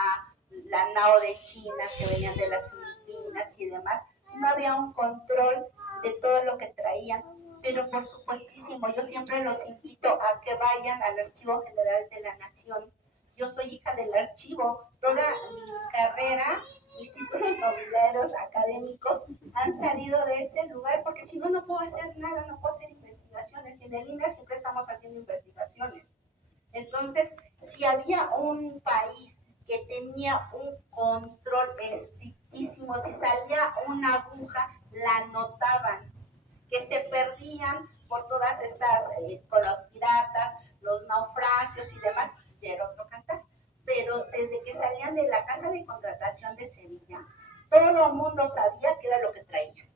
la NAO de China, que venían de las Filipinas y demás, no había un control de todo lo que traían, pero por supuestísimo, yo siempre los invito a que vayan al Archivo General de la Nación. Yo soy hija del archivo, toda mi carrera, mis títulos nobiliarios académicos han salido de ese lugar, porque si no, no puedo hacer nada, no puedo hacer investigaciones, y en el INE siempre estamos haciendo investigaciones. Entonces, si había un país que tenía un control estrictísimo, si salía una aguja, la anotaban, que se perdían por todas estas, con los piratas, los naufragios y demás, ya era otro cantar. Pero desde que salían de la casa de contratación de Sevilla, todo el mundo sabía qué era lo que traían.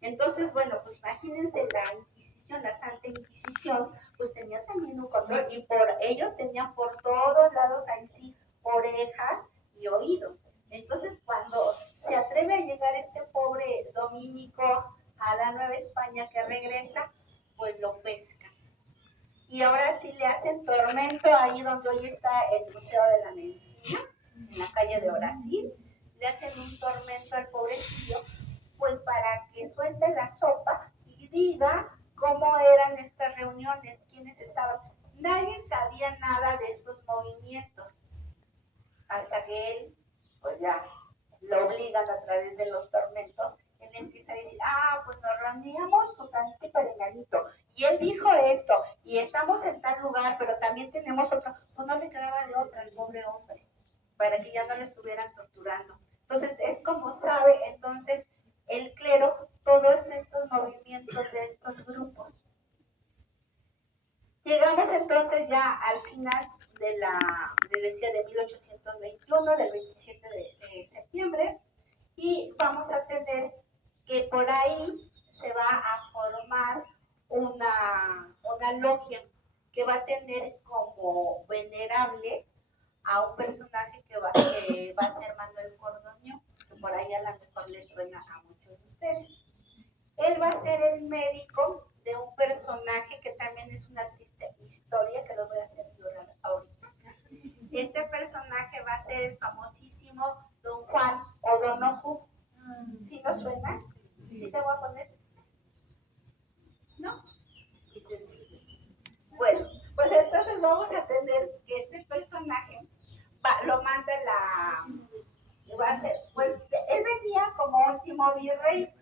Entonces, bueno, pues imagínense la Inquisición, la Santa Inquisición, pues tenía también un control y ellos tenían por todos lados ahí sí orejas y oídos. Entonces, cuando se atreve a llegar este pobre dominico a la Nueva España que regresa, pues lo pescan. Y ahora sí le hacen tormento ahí donde hoy está el Museo de la Medicina, en la calle de Brasil, le hacen un tormento al pobrecillo, pues para que suelte la sopa y diga cómo eran estas reuniones, quiénes estaban. Nadie sabía nada de estos movimientos, hasta que él, pues ya, lo obligan a través de los tormentos. Él empieza a decir, pues nos reuníamos Sutanito y Perenganito, y él dijo esto, y estamos en tal lugar, pero también tenemos otro. Pues no le quedaba de otra al pobre hombre, para que ya no le estuvieran torturando. Entonces, es como sabe, entonces, el clero, todos estos movimientos de estos grupos. Llegamos entonces ya al final de le decía, de 1821, del 27 de septiembre, y vamos a tener que por ahí se va a formar una logia que va a tener como venerable a un personaje que va a ser Manuel Cordoño, que por ahí a lo mejor les suena a muchos de ustedes. Él va a ser el médico de un personaje que también es una triste historia, que lo voy a hacer llorar ahorita. Este personaje va a ser el famosísimo Don Juan O'Donoghue. ¿Sí nos suena? ¿Sí te voy a poner? ¿No? Bueno, pues entonces vamos a tener que este personaje lo manda va a ser, pues él venía como último virrey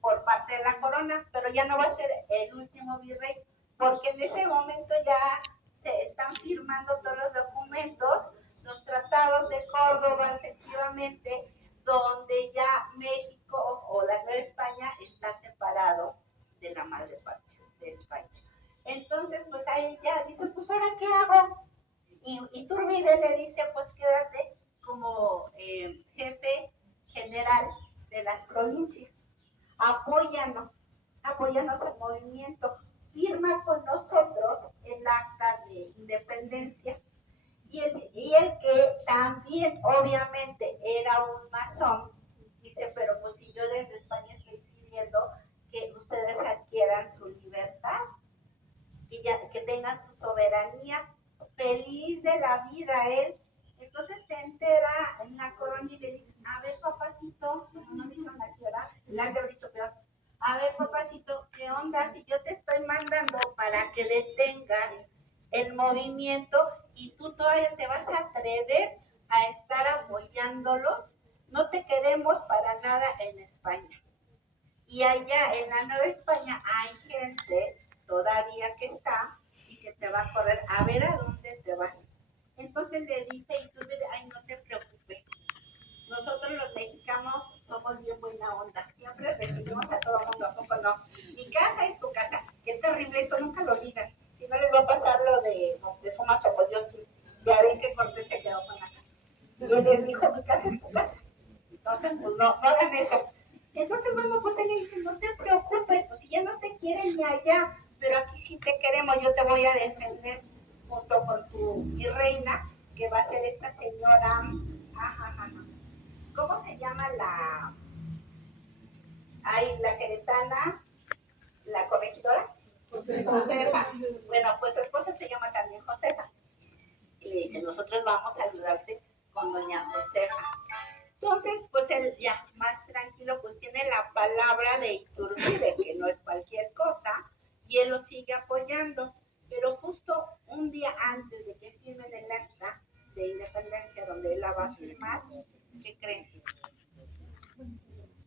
por parte de la corona, pero ya no va a ser el último virrey, porque en ese momento ya se están firmando todos los documentos, los tratados de Córdoba, efectivamente, donde ya México o la Nueva España está separado de la madre patria de España. Entonces, pues ahí ya dice, pues ahora qué hago. Y Iturbide le dice, pues quédate como jefe general de las provincias. Apóyanos al movimiento, firma con nosotros el acta de independencia. Y el que también obviamente era un masón, dice, pero pues si yo desde España estoy pidiendo que ustedes adquieran su libertad y ya, que tengan su soberanía, feliz de la vida él. Entonces se entera en la corona y le dice, a ver papacito, no me dijeron así, ¿verdad? Le han de haber dicho pedazo. A ver papacito, ¿qué onda? Si yo te estoy mandando para que detengas el movimiento y tú todavía te vas a atrever a estar apoyándolos, no te queremos para nada en España. Y allá en la Nueva España hay gente todavía que está y que te va a correr a ver a dónde te vas. Entonces le dice, y tú le dices, ay, no te preocupes. Nosotros los mexicanos somos bien buena onda. Siempre recibimos a todo el mundo, ¿a poco no? Mi casa es tu casa. Qué terrible, eso nunca lo digan. Si no les va a pasar lo de Moctezuma Xocoyotzin. Ya ven que Cortés se quedó con la casa. Y él les dijo, mi casa es tu casa. Entonces, pues no hagan eso. Entonces, bueno, pues él le dice, no te preocupes, pues si ya no te quieren ni allá, pero aquí sí te queremos, yo te voy a defender junto con tu reina, que va a ser esta señora, ¿cómo se llama la queretana, la corregidora? Josefa. Bueno, pues su esposa se llama también Josefa. Y le dice, nosotros vamos a ayudarte con doña Josefa. Entonces, pues él ya más tranquilo, pues tiene la palabra de Iturbide, que no es cualquier cosa, y él lo sigue apoyando. Pero justo un día antes de que firmen el acta de independencia, donde él la va a firmar, ¿qué creen?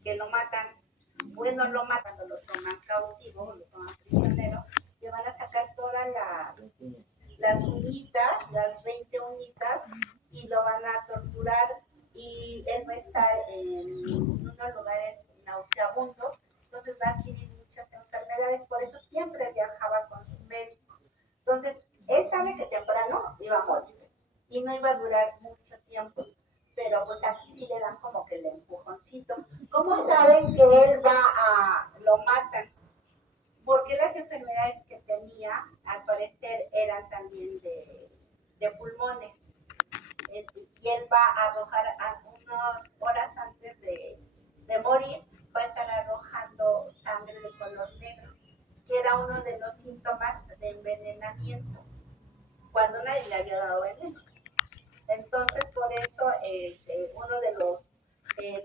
Que lo matan. Bueno, lo matan, lo toman cautivo, lo toman prisionero, le van a sacar todas las uñitas, las 20 uñitas, y lo van a torturar. Y él va a estar en unos lugares nauseabundos, entonces va a adquirir muchas enfermedades, por eso siempre viajaba con su médico. Entonces, él sabe que temprano iba a morir y no iba a durar mucho tiempo, pero pues aquí sí le dan como que el empujoncito. ¿Cómo saben que él lo matan? Porque las enfermedades que tenía, al parecer, eran también de pulmones. Y él va a arrojar unas horas antes de morir, va a estar arrojando sangre de color negro, que era uno de los síntomas de envenenamiento, cuando nadie le había dado veneno. Entonces, por eso, uno de los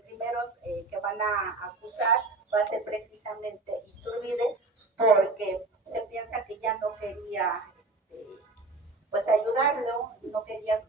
primeros que van a acusar va a ser precisamente Iturbide, porque se piensa que ya no quería ayudarlo, no quería,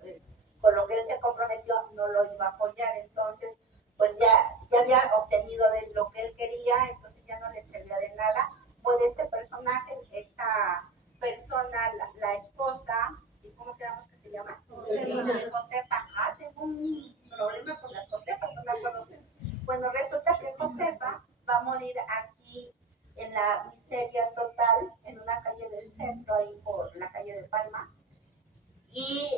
con lo que él se comprometió, no lo iba a apoyar, entonces pues ya había obtenido de lo que él quería, entonces ya no le servía de nada. Pues este personaje, esta persona, la esposa, ¿y cómo quedamos que se llama? Josefa. Ah, tengo un problema con las Josefas, no me acuerdo qué. Bueno, resulta que Josefa va a morir aquí en la miseria total, en una calle del centro, ahí por la calle de Palma, y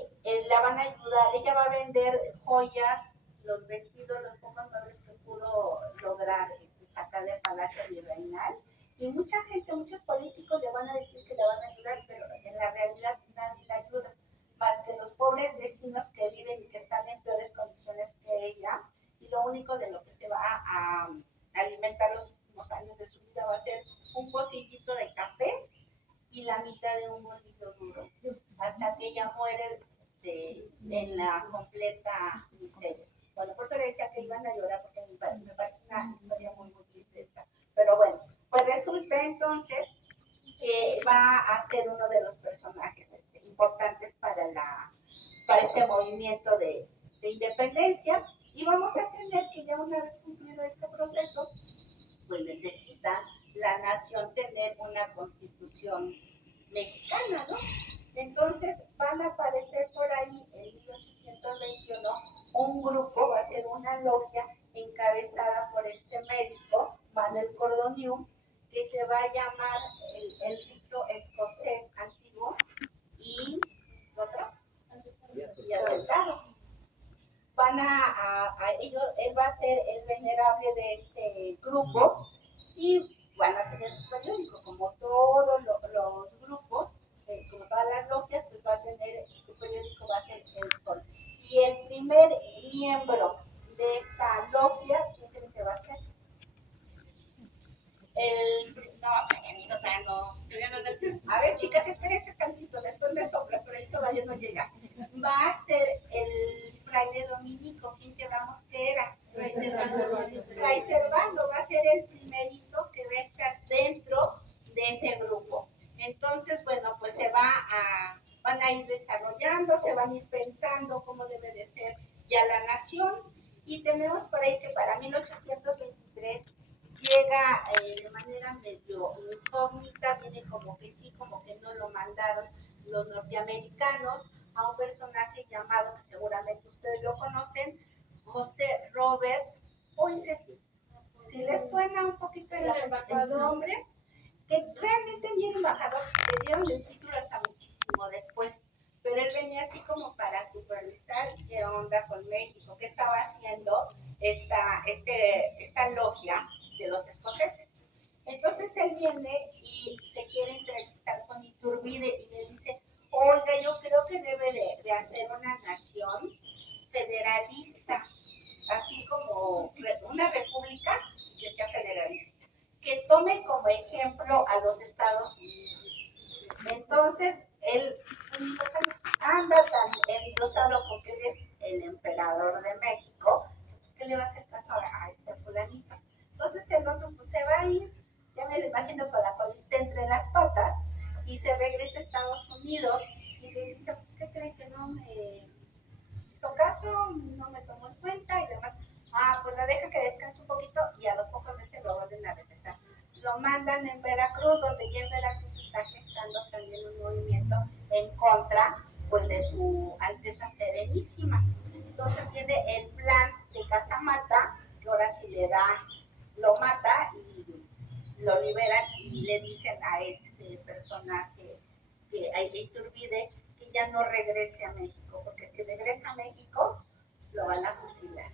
la van a ayudar, ella va a vender joyas, los vestidos, los pocos muebles que pudo lograr sacar del Palacio Virreinal, y mucha gente, muchos políticos le van a decir que le van a ayudar, pero en la realidad nadie la ayuda, más que los pobres vecinos que viven y que están en peores condiciones que ella, y lo único de lo que se va a alimentar los últimos años de su vida va a ser un pocillito de café y la mitad de un bolillo duro, hasta que ella muere en la completa miseria. Bueno, por eso le decía que iban a llorar, porque me parece una historia muy, muy triste esta. Pero bueno, pues resulta entonces que va a ser uno de los personajes importantes para este movimiento de independencia, y vamos a tener que ya una vez cumplido este proceso, pues necesita la nación tener una constitución mexicana, ¿no? Entonces van a aparecer por ahí en 1821 un grupo, va a ser una logia encabezada por este médico, Manuel Cordoniu, que se va a llamar el rito escocés antiguo y otro, y aceptado. Van ellos, él va a ser el venerable de este grupo y van a tener su periódico, como todos los grupos, como todas las logias, pues va a tener su periódico, va a ser El Sol. Y el primer miembro de esta logia, ¿quién creen que va a ser? A ver, chicas, espérense tantito, después me sopla, pero ahí todavía no llega. Va a ser el fraile dominico, ¿quién quedamos que era? Fray Servando va a ser el primerito que va a estar dentro de ese grupo. Entonces, bueno, pues van a ir desarrollando, se van a ir pensando cómo debe de ser ya la nación, y tenemos por ahí que para 1823 llega de manera medio incógnita, viene como que sí, como que no, lo mandaron los norteamericanos a un personaje llamado, que seguramente ustedes lo conocen, José Robert Poinsett. Si les suena un poquito el nombre, que realmente ni era embajador, le dieron el título hasta muchísimo después, pero él venía así como para supervisar qué onda con México, qué estaba haciendo esta logia de los escoceses. Entonces él viene y se quiere entrevistar con Iturbide y le dice, oiga, yo creo que debe de hacer una nación federalista, así como una república que sea federalista, que tome como ejemplo a los Estados Unidos. Entonces él anda tan endiosado porque él es el emperador de México, que le va a hacer caso a este fulanito. Entonces el otro pues se va a ir, ya me lo imagino con la colita entre las patas, y se regresa a Estados Unidos y le dice, pues ¿qué creen que no me hizo caso, no me tomó en cuenta y demás? Ah, pues la deja que descanse un poquito y a los pocos meses lo vuelven a regresar. Lo mandan en Veracruz, donde ya en Veracruz está gestando también un movimiento en contra, pues, de su Alteza Serenísima. Entonces tiene el plan de Casamata, que ahora sí lo mata y lo liberan, y le dicen a este personaje, que a Iturbide, que ya no regrese a México, porque si regresa a México lo van a fusilar.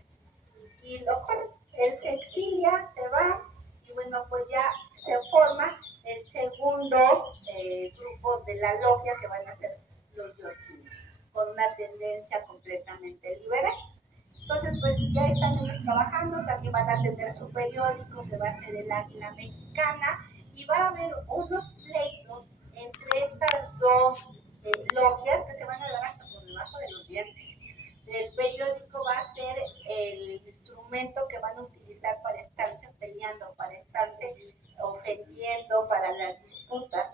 Y él se exilia, se va, y bueno, pues ya se forma el segundo grupo de la logia, que van a ser los yorquinos, con una tendencia completamente liberal. Entonces, pues ya están ellos trabajando, también van a tener su periódico, que va a ser el Águila Mexicana, y va a haber unos pleitos entre estas dos logias que se van a dar hasta por debajo de los dientes. El periódico va a ser el instrumento que van a utilizar para estarse peleando, para estarse ofendiendo, para las disputas,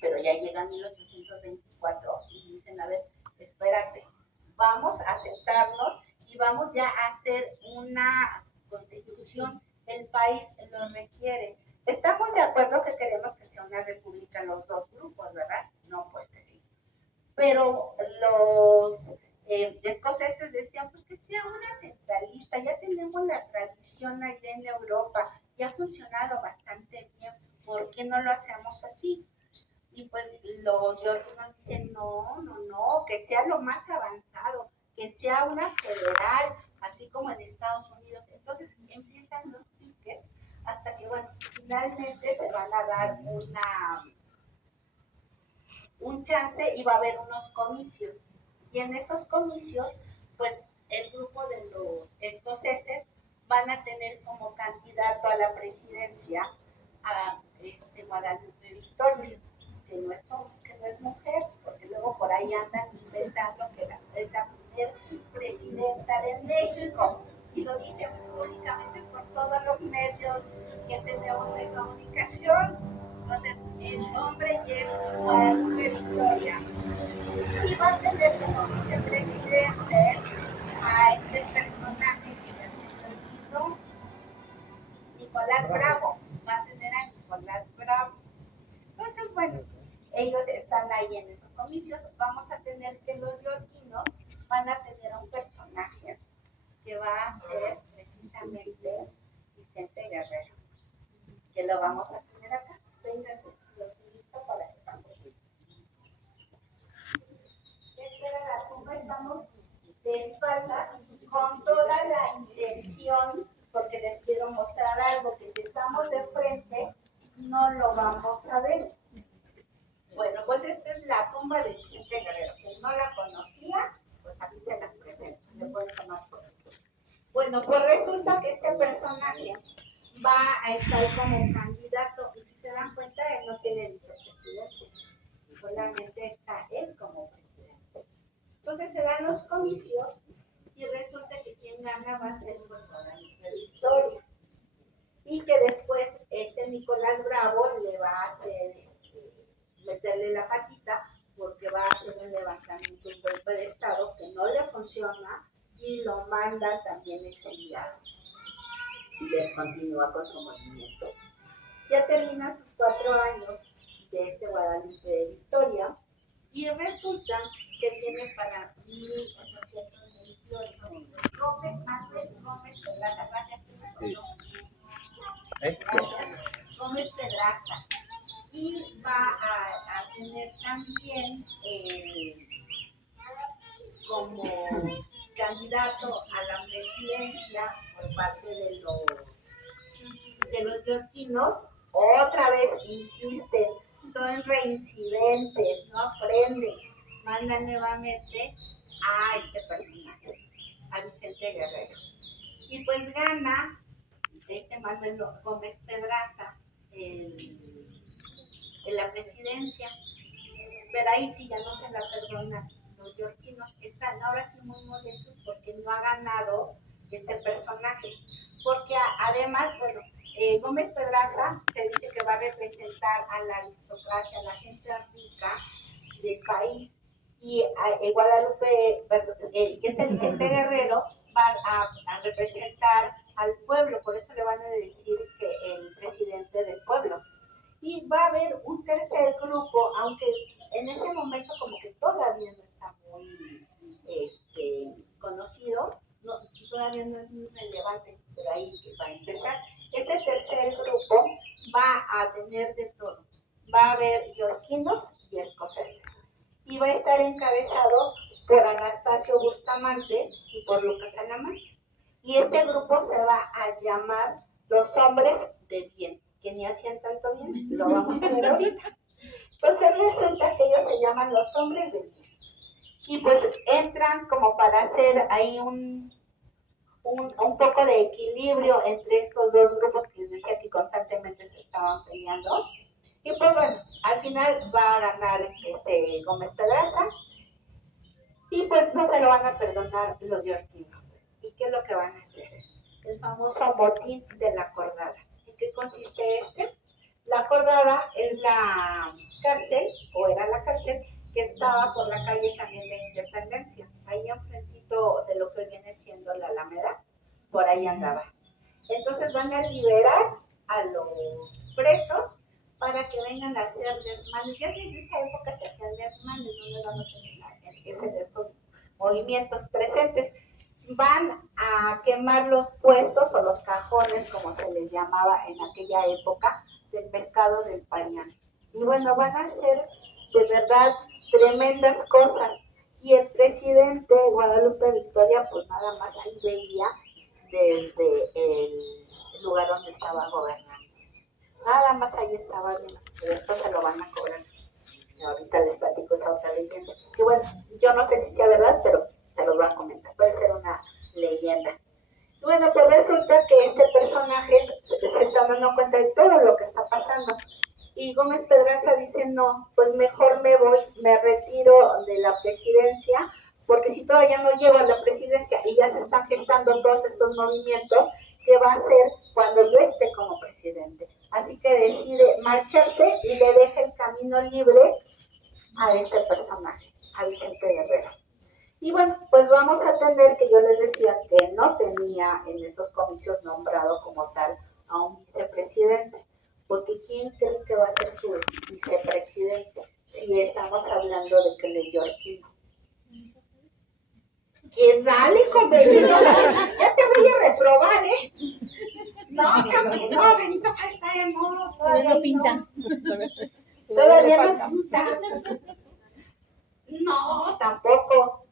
pero ya llega 1824 y dicen, a ver, espérate, vamos a sentarnos y vamos ya a hacer una constitución, el país lo requiere. Estamos de acuerdo que queremos que sea una república los dos grupos, ¿verdad? No, pues que sí. Pero los escoceses decían, pues que sea una centralista, ya tenemos la tradición allá en Europa, y ha funcionado bastante bien, ¿por qué no lo hacemos así? Y pues los yorkinos dicen, no, que sea lo más avanzado, que sea una federal, así como en Estados Unidos. Entonces empiezan los piques hasta que, bueno, finalmente se van a dar un chance y va a haber unos comicios. Y en esos comicios, pues el grupo de los escoceses van a tener como candidato a la presidencia a Guadalupe Victoria, que no es mujer, porque luego por ahí andan inventando que es la primera presidenta de México, y lo dicen públicamente por todos los medios que tenemos de comunicación. Entonces, el nombre es Guadalupe Victoria, y va a tener como vicepresidente a este personaje que ya se me olvidó, Nicolás Bravo, va a tener a Nicolás Bravo. Entonces, bueno, ellos están ahí en esos comicios. Vamos a tener que los yorkinos van a tener a un personaje que va a ser precisamente Vicente Guerrero, que lo vamos a tener acá. Vénganse, los invito para que pasen. Esta era la tumba, estamos de espaldas con toda la intención, porque les quiero mostrar algo que si estamos de frente no lo vamos a ver. Bueno, pues esta es la tumba de Vicente Guerrero. Quien no la conocía, pues aquí se las presento. Le pueden tomar fotos. Bueno, pues resulta que este personaje va a estar como candidato, y si se dan cuenta, él no tiene vicepresidente, solamente está él como presidente. Entonces se dan los comicios y resulta que quien gana va a ser Guadalupe Victoria, y que después Nicolás Bravo le va a hacer meterle la patita, porque va a hacer un levantamiento, un golpe de estado que no le funciona, y lo manda también exiliado, y él continúa con su movimiento. Ya termina sus 4 años de Guadalupe Victoria, y resulta que viene para 1828 Manuel Gómez Pedraza. Gracias. Gómez Pedraza. Y va a tener también como candidato a la presidencia por parte de los yorkinos. Otra vez insisten, son reincidentes, no aprenden, mandan nuevamente a este personaje, a Vicente Guerrero. Y pues gana Manuel Gómez Pedraza en la presidencia, pero ahí sí ya no se la perdonan. Los yorkinos están ahora sí muy molestos porque no ha ganado este personaje, porque además, bueno, Gómez Pedraza se dice que va a representar a la aristocracia, a la gente rica del país, y Guadalupe, Vicente Guerrero va a representar al pueblo, por eso le van a decir que el presidente del pueblo. Y va a haber un tercer grupo, aunque en ese momento como que todavía no está muy conocido, no, todavía no es muy relevante, pero ahí va a empezar. Este tercer grupo va a tener de todo. Va a haber yorkinos y escoceses. Y va a estar encabezado por Anastasio Bustamante y por Lucas Alamán. Y este grupo se va a llamar los hombres de bien, que ni hacían tanto bien, lo vamos a ver ahorita. Entonces resulta que ellos se llaman los hombres de bien. Y pues entran como para hacer ahí un poco de equilibrio entre estos dos grupos que les decía que constantemente se estaban peleando. Y pues bueno, al final va a ganar Gómez Pedraza, y pues no se lo van a perdonar los yorkinos. ¿Y qué es lo que van a hacer? El famoso motín de la Acordada. ¿En qué consiste este? La Acordada es la cárcel, o era la cárcel, que estaba por la calle también de Independencia, ahí enfrentito de lo que viene siendo la Alameda, por ahí andaba. Entonces van a liberar a los presos para que vengan a hacer desmanes. Ya desde esa época se hacían desmanes, no nos vamos en estos movimientos presentes. Van a quemar los puestos o los cajones, como se les llamaba en aquella época, del mercado del Parián. Y bueno, van a hacer de verdad tremendas cosas. Y el presidente Guadalupe Victoria, pues nada más ahí veía desde el lugar donde estaba gobernando. Nada más ahí estaba viendo, pero esto se lo van a cobrar. Ahorita les platico esa otra leyenda. Que bueno, yo no sé si sea verdad, pero se los voy a comentar. Puede ser una leyenda. Y bueno, pues resulta que este personaje se está dando cuenta de todo lo que está pasando. Y Gómez Pedraza dice, no, pues mejor me voy, me retiro de la presidencia, porque si todavía no llego a la presidencia y ya se están gestando todos estos movimientos, ¿qué va a hacer cuando yo esté como presidente? Así que decide marcharse y le deja el camino libre a este personaje, a Vicente Guerrero. Y bueno, pues vamos a tener que yo les decía que no tenía en esos comicios nombrado como tal a un vicepresidente, porque ¿quién cree que va a ser su vicepresidente si estamos hablando de que le Yorquino? Que dale con Benito, ya te voy a reprobar, ¿eh? No, no, Benito Juárez todavía no, todavía no pinta. Todavía no pinta. No, tampoco.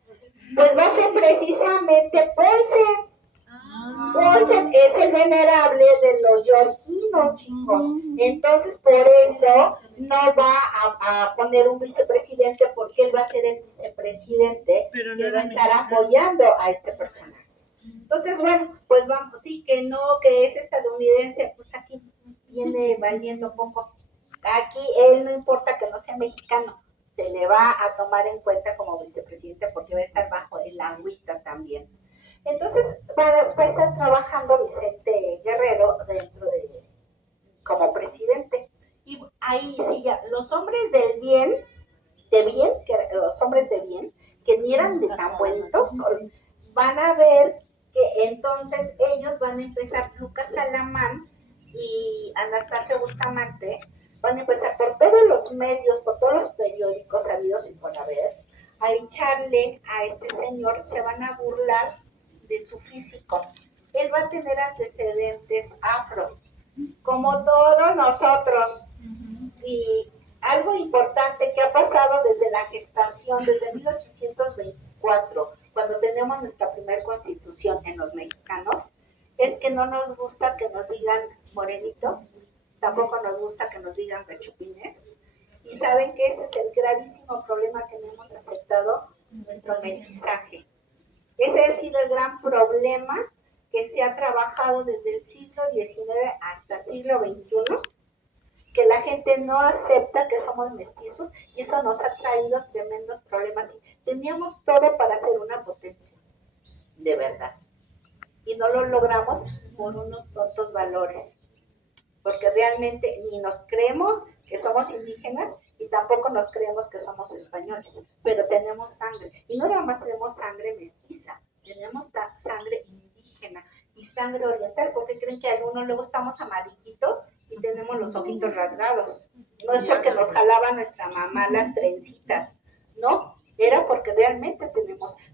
Pues va a ser precisamente Poinsett. Poinsett es el venerable de los yorquinos, chicos. Entonces, por eso no va a poner un vicepresidente, porque él va a ser el vicepresidente que va a estar apoyando a este personaje. Entonces, bueno, pues vamos, sí, que no, que es estadounidense, pues aquí viene valiendo poco. Aquí él no importa que no sea mexicano, se le va a tomar en cuenta como vicepresidente porque va a estar bajo el agüita también. Entonces va a estar trabajando Vicente Guerrero como presidente. Y ahí sí ya, los hombres del bien, los hombres de bien, que ni eran de tan buenos, van a ver que entonces ellos van a empezar, Lucas Alamán y Anastasio Bustamante, van a empezar por todos los medios, por todos los periódicos habidos y por haber, a echarle a este señor, se van a burlar de su físico. Él va a tener antecedentes afro, como todos nosotros. Si algo importante que ha pasado desde la gestación, desde 1824, cuando tenemos nuestra primera constitución en los mexicanos, es que no nos gusta que nos digan morenitos, tampoco nos gusta que nos digan rechupines, y saben que ese es el gravísimo problema que no hemos aceptado, nuestro mestizaje. Ese ha sido el gran problema que se ha trabajado desde el siglo XIX hasta el siglo XXI, que la gente no acepta que somos mestizos, y eso nos ha traído tremendos problemas. Teníamos todo para ser una potencia, de verdad, y no lo logramos por unos tontos valores, porque realmente ni nos creemos que somos indígenas y tampoco nos creemos que somos españoles, pero tenemos sangre, y no nada más tenemos sangre mestiza, tenemos sangre indígena y sangre oriental, porque creen que algunos luego estamos amarillitos y tenemos los ojitos rasgados. No es porque nos jalaba nuestra mamá las trencitas, no, era porque realmente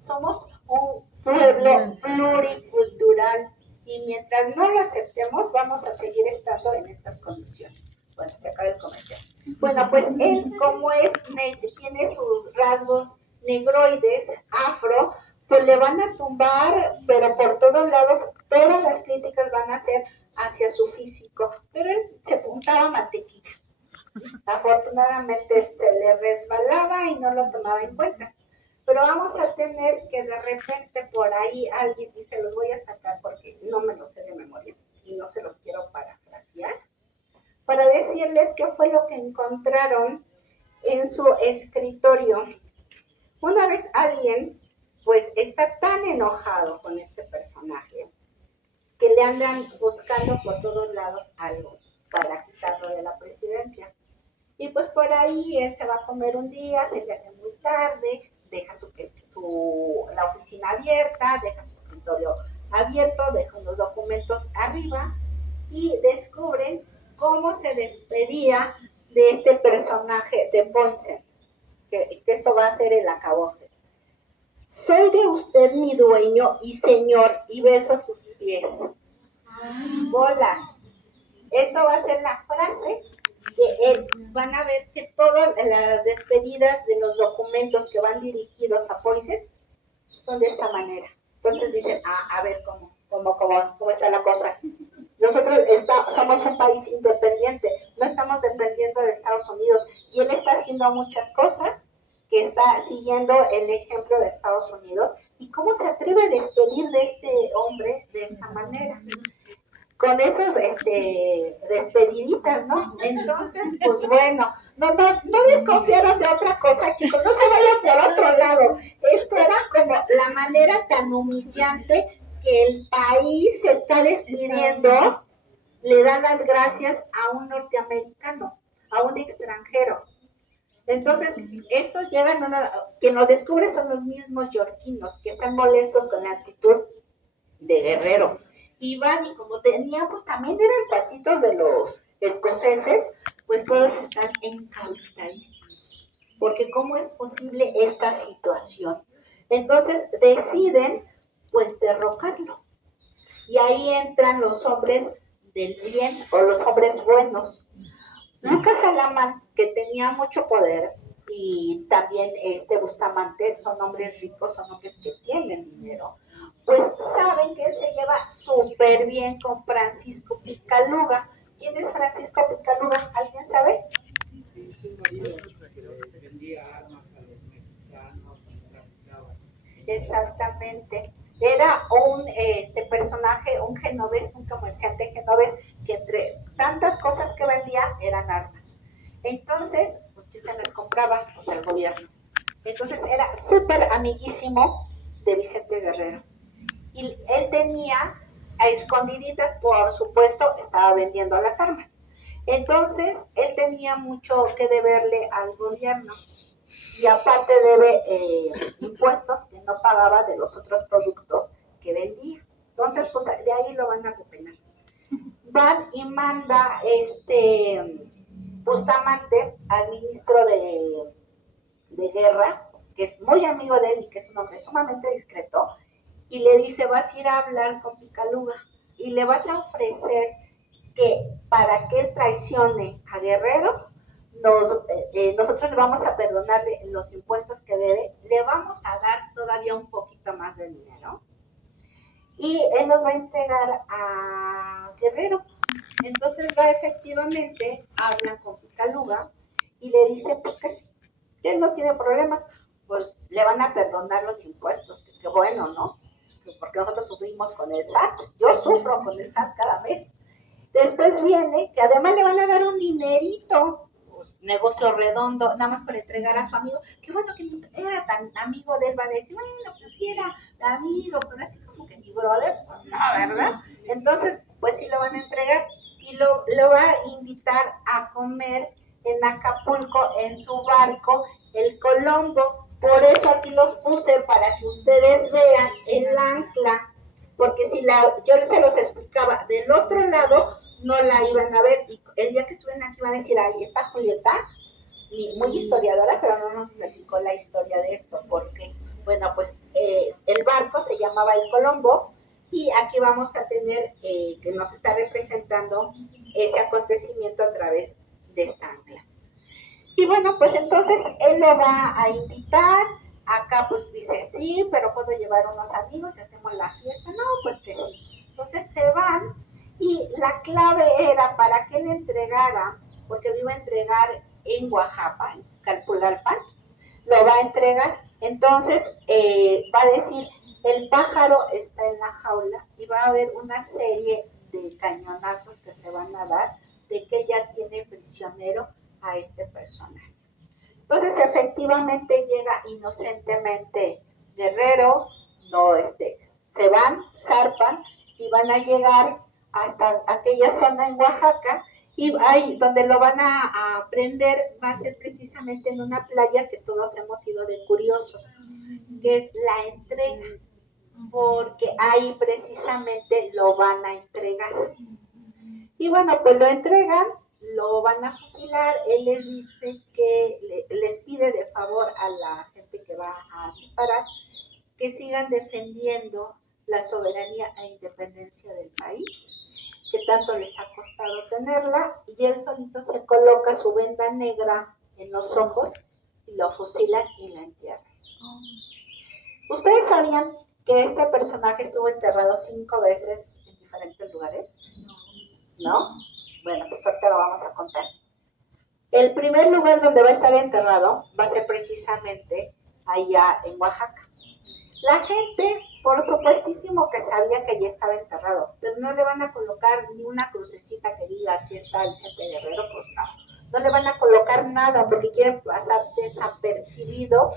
somos un pueblo pluricultural, y mientras no lo aceptemos vamos a seguir estando en estas condiciones. Bueno, se acaba el comercial. Bueno, pues él, como tiene sus rasgos negroides, afro, pues le van a tumbar, pero por todos lados, todas las críticas van a ser hacia su físico, pero él se puntaba mantequilla. Afortunadamente se le resbalaba y no lo tomaba en cuenta. Pero vamos a tener que de repente por ahí alguien, y se los voy a sacar porque no me los sé de memoria y no se los quiero parafrasear, para decirles qué fue lo que encontraron en su escritorio. Una vez alguien, pues, está tan enojado con este personaje que le andan buscando por todos lados algo para quitarlo de la presidencia. Y pues por ahí él se va a comer un día, se le hace muy tarde, deja la oficina abierta, deja su escritorio abierto, deja los documentos arriba y descubren cómo se despedía de este personaje de Poinsen, que esto va a ser el acabose. Soy de usted mi dueño y señor, y beso sus pies. Bolas. Esto va a ser la frase que van a ver que todas las despedidas de los documentos que van dirigidos a Poison son de esta manera. Entonces dicen, a ver cómo está la cosa. Nosotros somos un país independiente, no estamos dependiendo de Estados Unidos, y él está haciendo muchas cosas que está siguiendo el ejemplo de Estados Unidos. ¿Y cómo se atreve a despedir de este hombre de esta manera? Con esos despediditas, ¿no? Entonces, pues bueno, no desconfiaron de otra cosa, chicos, no se vayan por otro lado. Esto era como la manera tan humillante que el país se está despidiendo, le da las gracias a un norteamericano, a un extranjero. Entonces, esto llega quien lo descubre son los mismos yorquinos, que están molestos con la actitud de Guerrero. Y van, y como tenían, pues también eran cuatitos de los escoceses, pues todos están encabritadísimos. Porque ¿cómo es posible esta situación? Entonces deciden, pues, derrocarlo. Y ahí entran los hombres del bien, o los hombres buenos. Lucas Alamán, que tenía mucho poder, y también Bustamante, son hombres ricos, son hombres que tienen dinero, pues saben que él se lleva súper bien con Francisco Picaluga. ¿Quién es Francisco Picaluga? ¿Alguien sabe? Exactamente. Era un personaje, un genovés, un comerciante genovés, que entre tantas cosas que vendía eran armas. Entonces, pues que se les compraba pues, al gobierno. Entonces era súper amiguísimo de Vicente Guerrero. Y él tenía, a escondiditas, por supuesto, estaba vendiendo las armas. Entonces, él tenía mucho que deberle al gobierno. Y aparte debe impuestos que no pagaba de los otros productos que vendía. Entonces, pues de ahí lo van a repeler. Van y manda Bustamante al ministro de Guerra, que es muy amigo de él y que es un hombre sumamente discreto, y le dice, vas a ir a hablar con Picaluga y le vas a ofrecer que para que él traicione a Guerrero, nosotros le vamos a perdonarle los impuestos que debe, le vamos a dar todavía un poquito más de dinero y él nos va a entregar a Guerrero. Entonces va efectivamente, hablan con Picaluga y le dice pues que sí, que él no tiene problemas, pues le van a perdonar los impuestos, que bueno, ¿no? Porque nosotros sufrimos con el SAT, yo sufro con el SAT cada mes. Después viene que además le van a dar un dinerito, pues, negocio redondo, nada más para entregar a su amigo. Qué bueno que era tan amigo de él, va a decir, bueno, pues sí era amigo, pero así como que mi brother, pues no, ¿verdad? Entonces, pues sí lo van a entregar y lo va a invitar a comer en Acapulco, en su barco, el Colombo. Por eso aquí los puse para que ustedes vean el ancla, porque si yo se los explicaba del otro lado, no la iban a ver, y el día que estuvieron aquí van a decir, ahí está Julieta, muy historiadora, pero no nos platicó la historia de esto, porque, bueno, pues el barco se llamaba el Colombo, y aquí vamos a tener que nos está representando ese acontecimiento a través de esta ancla. Y bueno, pues entonces él lo va a invitar. Acá pues dice, sí, pero puedo llevar unos amigos y hacemos la fiesta. No, pues que sí. Entonces se van y la clave era para que él entregara, porque lo iba a entregar en Oaxaca, en Calpulalpan, lo va a entregar. Entonces va a decir, el pájaro está en la jaula y va a haber una serie de cañonazos que se van a dar de que ella tiene prisionero a este personaje. Entonces efectivamente llega inocentemente Guerrero, no, se van, zarpan y van a llegar hasta aquella zona en Oaxaca Y ahí donde lo van a prender va a ser precisamente en una playa que todos hemos ido de curiosos, que es la entrega, porque ahí precisamente lo van a entregar. Y bueno, pues lo entregan, lo van a fusilar, él les dice que les pide de favor a la gente que va a disparar que sigan defendiendo la soberanía e independencia del país, que tanto les ha costado tenerla, y él solito se coloca su venda negra en los ojos y lo fusilan y lo entierran. ¿Ustedes sabían que este personaje estuvo enterrado 5 veces en diferentes lugares? ¿No? Bueno, pues ahorita lo vamos a contar. El primer lugar donde va a estar enterrado va a ser precisamente allá en Oaxaca. La gente, por supuestísimo que sabía que allí estaba enterrado, pero no le van a colocar ni una crucecita que diga aquí está Vicente Guerrero, pues no. No le van a colocar nada porque quieren pasar desapercibido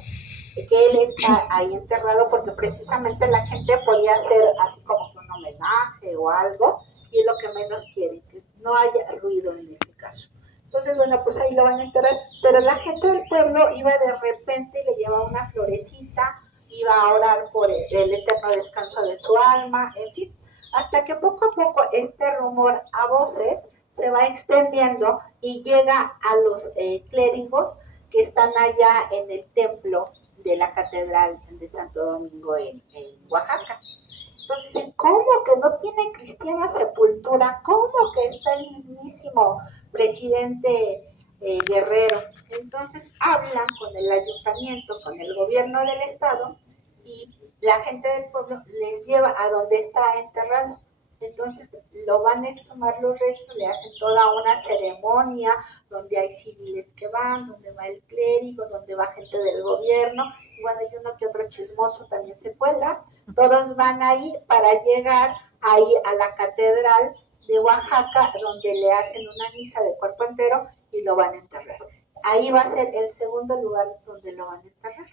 que él está ahí enterrado, porque precisamente la gente podía hacer así como que un homenaje o algo, y es lo que menos quieren, que no haya ruido en este caso. Entonces, bueno, pues ahí lo van a enterrar, pero la gente del pueblo iba de repente y le llevaba una florecita, iba a orar por el eterno descanso de su alma, en fin, hasta que poco a poco este rumor a voces se va extendiendo y llega a los clérigos que están allá en el templo de la Catedral de Santo Domingo en Oaxaca. Entonces dicen, ¿cómo que no tiene cristiana sepultura? ¿Cómo que está el mismísimo presidente Guerrero? Entonces hablan con el ayuntamiento, con el gobierno del estado, y la gente del pueblo les lleva a donde está enterrado. Entonces lo van a exhumar los restos, le hacen toda una ceremonia donde hay civiles que van, donde va el clérigo, donde va gente del gobierno, y bueno, hay uno que otro chismoso también se cuela. Todos van a ir para llegar ahí a la catedral de Oaxaca, donde le hacen una misa de cuerpo entero y lo van a enterrar. Ahí va a ser el segundo lugar donde lo van a enterrar.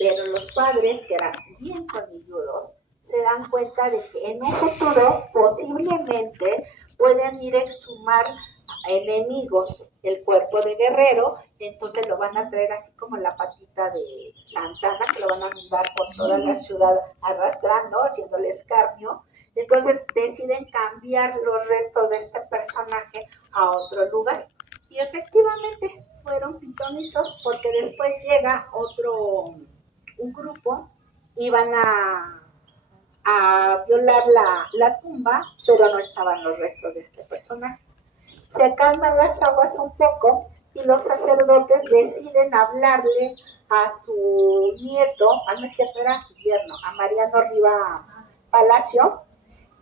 Pero los padres, que eran bien colmilludos, se dan cuenta de que en un futuro posiblemente pueden ir a exhumar a enemigos el cuerpo de Guerrero, entonces lo van a traer así como la patita de Santana, que lo van a andar por toda la ciudad arrastrando, haciéndole escarnio. Entonces deciden cambiar los restos de este personaje a otro lugar. Y efectivamente fueron pitonizos, porque después llega un grupo, iban a violar la tumba, pero no estaban los restos de este personaje. Se calman las aguas un poco y los sacerdotes deciden hablarle a su nieto, no es cierto, era su yerno, a Mariano Riva Palacio,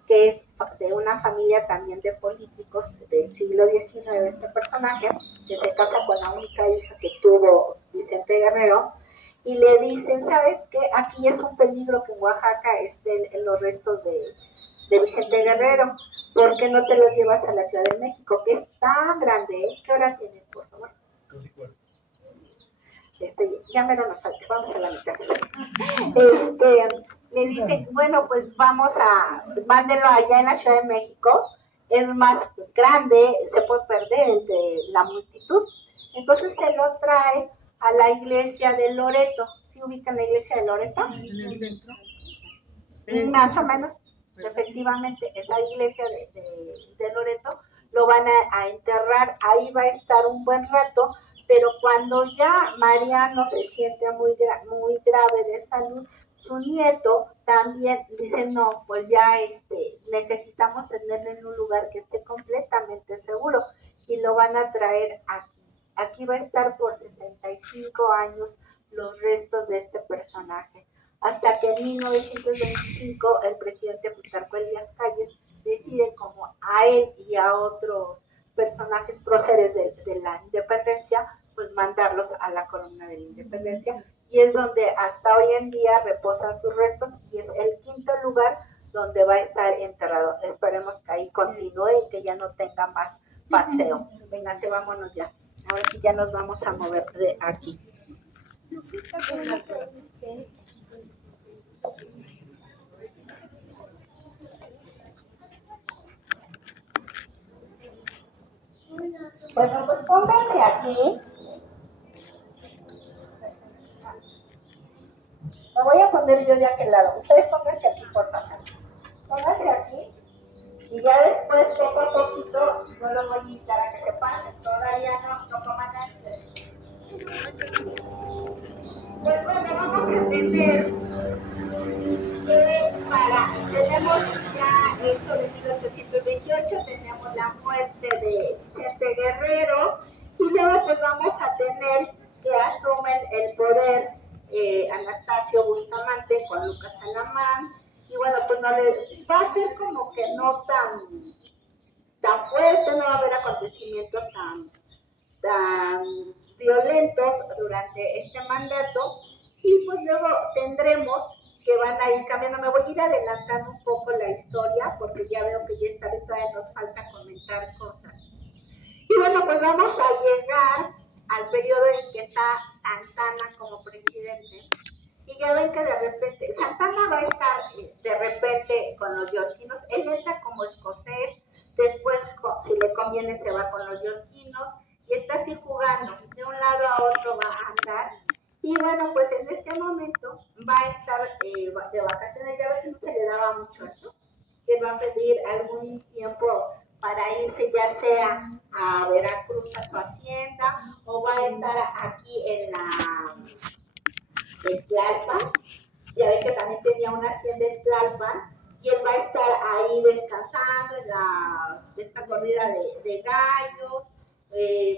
que es de una familia también de políticos del siglo XIX, este personaje, que se casa con la única hija que tuvo Vicente Guerrero, y le dicen, ¿sabes qué? Aquí es un peligro que en Oaxaca estén los restos de Vicente Guerrero. ¿Por qué no te los llevas a la Ciudad de México? Que es tan grande, ¿eh? ¿Qué hora tiene, por favor? Ya menos nos falta, vamos a la mitad. Le dicen, bueno, pues mándenlo allá en la Ciudad de México, es más grande, se puede perder entre la multitud. Entonces se lo trae a la iglesia de Loreto. ¿Sí ubican la iglesia de Loreto? En el centro. Más o menos, efectivamente, esa iglesia de Loreto lo van a enterrar, ahí va a estar un buen rato, pero cuando ya Mariano se siente muy grave de salud, su nieto también dice, no, pues ya necesitamos tenerlo en un lugar que esté completamente seguro, y lo van a traer aquí. Aquí va a estar por 65 años los restos de este personaje, hasta que en 1925 el presidente Plutarco Elías Calles decide, como a él y a otros personajes próceres de la independencia, pues mandarlos a la columna de la independencia, y es donde hasta hoy en día reposan sus restos, y es el quinto lugar donde va a estar enterrado. Esperemos que ahí continúe y que ya no tenga más paseo. Véngase, vámonos ya. Ahora sí ya nos vamos a mover de aquí. Bueno, pues pónganse aquí. Me voy a poner yo de aquel lado. Ustedes pónganse aquí, por favor. Pónganse aquí. Y ya después, poco a poquito, yo los voy a invitar a que se pasen. Todavía no coman antes. Pues bueno, vamos a entender que tenemos ya esto de 1828, tenemos la muerte de Vicente Guerrero, y luego pues vamos a tener que asumen el poder Anastasio Bustamante con Lucas Alamán, y bueno, pues no va a ser como que no tan fuerte, no va a haber acontecimientos tan violentos durante este mandato, y pues luego tendremos que van a ir cambiando. Me voy a ir adelantando un poco la historia porque ya veo que ya esta vez todavía nos falta comentar cosas. Y bueno, pues vamos a llegar al periodo en que está Santana como presidente. Y ya ven que de repente, Santana va a estar de repente con los yorquinos, él entra como escocés, después si le conviene se va con los yorquinos, y está así jugando, de un lado a otro va a andar. Y bueno, pues en este momento va a estar de vacaciones, ya ven que no se le daba mucho eso, que va a pedir algún tiempo para irse ya sea a Veracruz a su hacienda, o va a estar aquí en Tlalpan. Ya ven que también tenía una hacienda en Tlalpan, y él va a estar ahí descansando en esta corrida de gallos,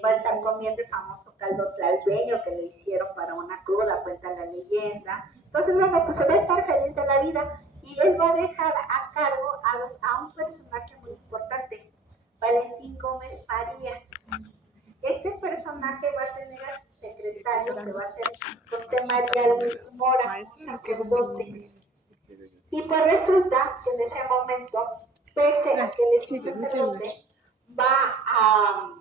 va a estar comiendo el famoso caldo tlalpeño que le hicieron para una cruda, cuenta la leyenda. Entonces, bueno, pues se va a estar feliz de la vida, y él va a dejar a cargo a un personaje muy importante, Valentín Gómez Farías. Este personaje va a tener a su secretario, que va a ser José María Luis Mora, sacerdote. Y pues resulta que en ese momento, pese a que él es un sacerdote, va a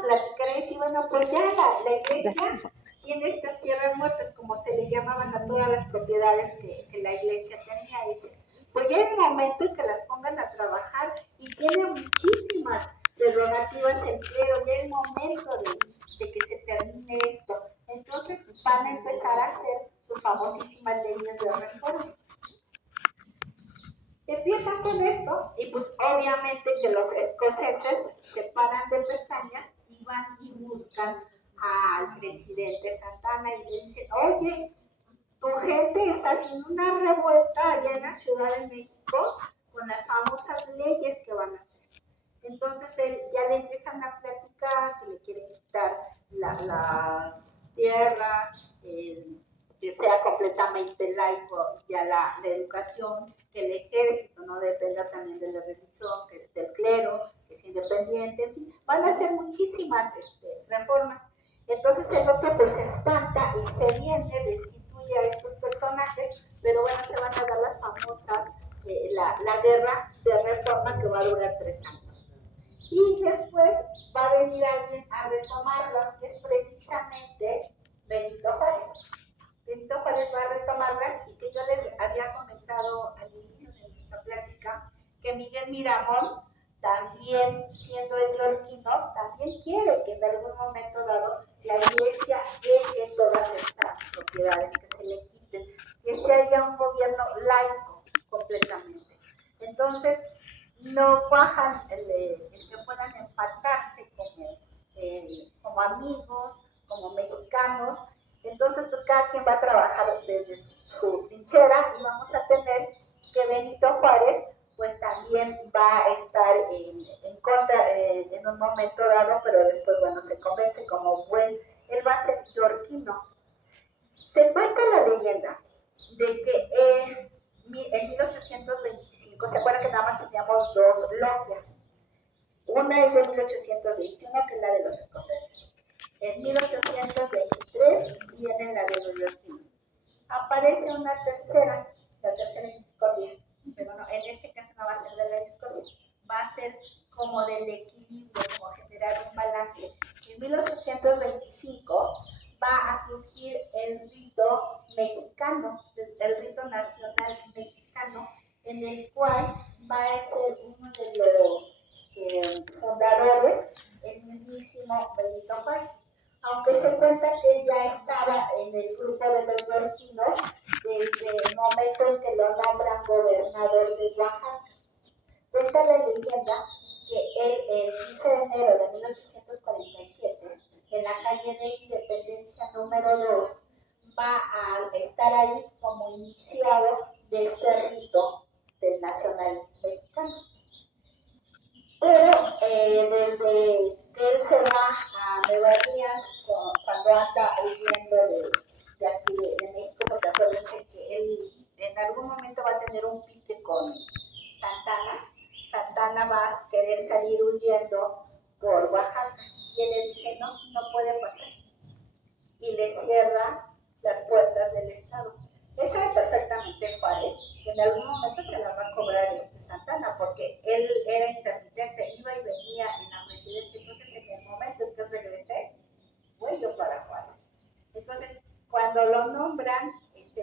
platicar y decir, bueno, pues ya la iglesia tiene estas tierras muertas, como se le llamaban a todas las propiedades que la iglesia tenía. Y dice, pues ya es momento en que las pongan a trabajar, y tiene muchísimas prerrogativas el clero, ya es momento de que se termine esto. Entonces van a empezar a hacer sus famosísimas leyes de reforma. Empiezan con esto, y pues obviamente que los escoceses se paran de pestañas y van y buscan al presidente Santana y le dicen, oye, tu gente está haciendo una revuelta allá en la Ciudad de México con las famosas leyes que van a hacer. Entonces ya le empiezan a platicar que le quieren quitar las tierras, que sea completamente laico ya la educación, que el ejército no dependa también de la religión, del clero, que es independiente, en fin, van a hacer muchísimas reformas. Entonces el otro pues se espanta y se viene, destituye a estos personajes, pero bueno, se van a dar las famosas, la guerra de reforma, que va a durar 3 años. Y después va a venir alguien a retomarlas, que es precisamente Benito Juárez. Benito Juárez va a retomarlas, y que yo les había comentado al inicio de nuestra plática, que Miguel Miramón, también siendo el yorquino, también quiere que en algún momento dado la iglesia deje todas estas propiedades, que se le quiten, que se haya un gobierno laico completamente. Entonces, no cuajan el que puedan empatarse como amigos, como mexicanos. Entonces, pues cada quien va a trabajar desde su trinchera, y vamos a tener que Benito Juárez pues también va a estar en contra en un momento dado, pero después, bueno, se convence como él va a ser yorquino. Se cuenta la leyenda de que en 1825, ¿se acuerdan que nada más teníamos 2 logias? Una es de 1821, que es la de los escoceses. En 1823 viene la de los yorquinos. Aparece una tercera, la tercera discordia, pero no, en este caso no va a ser de la discordia, va a ser como del equilibrio, como generar un balance. En 1825 va a surgir el rito mexicano, el rito nacional mexicano, en el cual va a ser uno de los fundadores Dese cuenta que ya estaba en el grupo de los yorquinos desde el momento en que lo nombran gobernador de Oaxaca. Cuenta la leyenda que él el 15 de enero de 1847, en la calle de Independencia número 2, va a estar ahí como iniciado de este rito del nacionalismo mexicano. Pero desde que él se va a Nueva Orleans, cuando anda huyendo de aquí de México, porque acuérdense que él en algún momento va a tener un pique con Santana. Santana va a querer salir huyendo por Oaxaca y él le dice, no, no puede pasar. Y le cierra las puertas del estado. Él sabe perfectamente Juárez que en algún momento se la va a cobrar Santana, porque él era intermitente, iba y venía en la presidencia. Entonces, en el momento en que regresé, voy yo para Juárez. Entonces, cuando lo nombran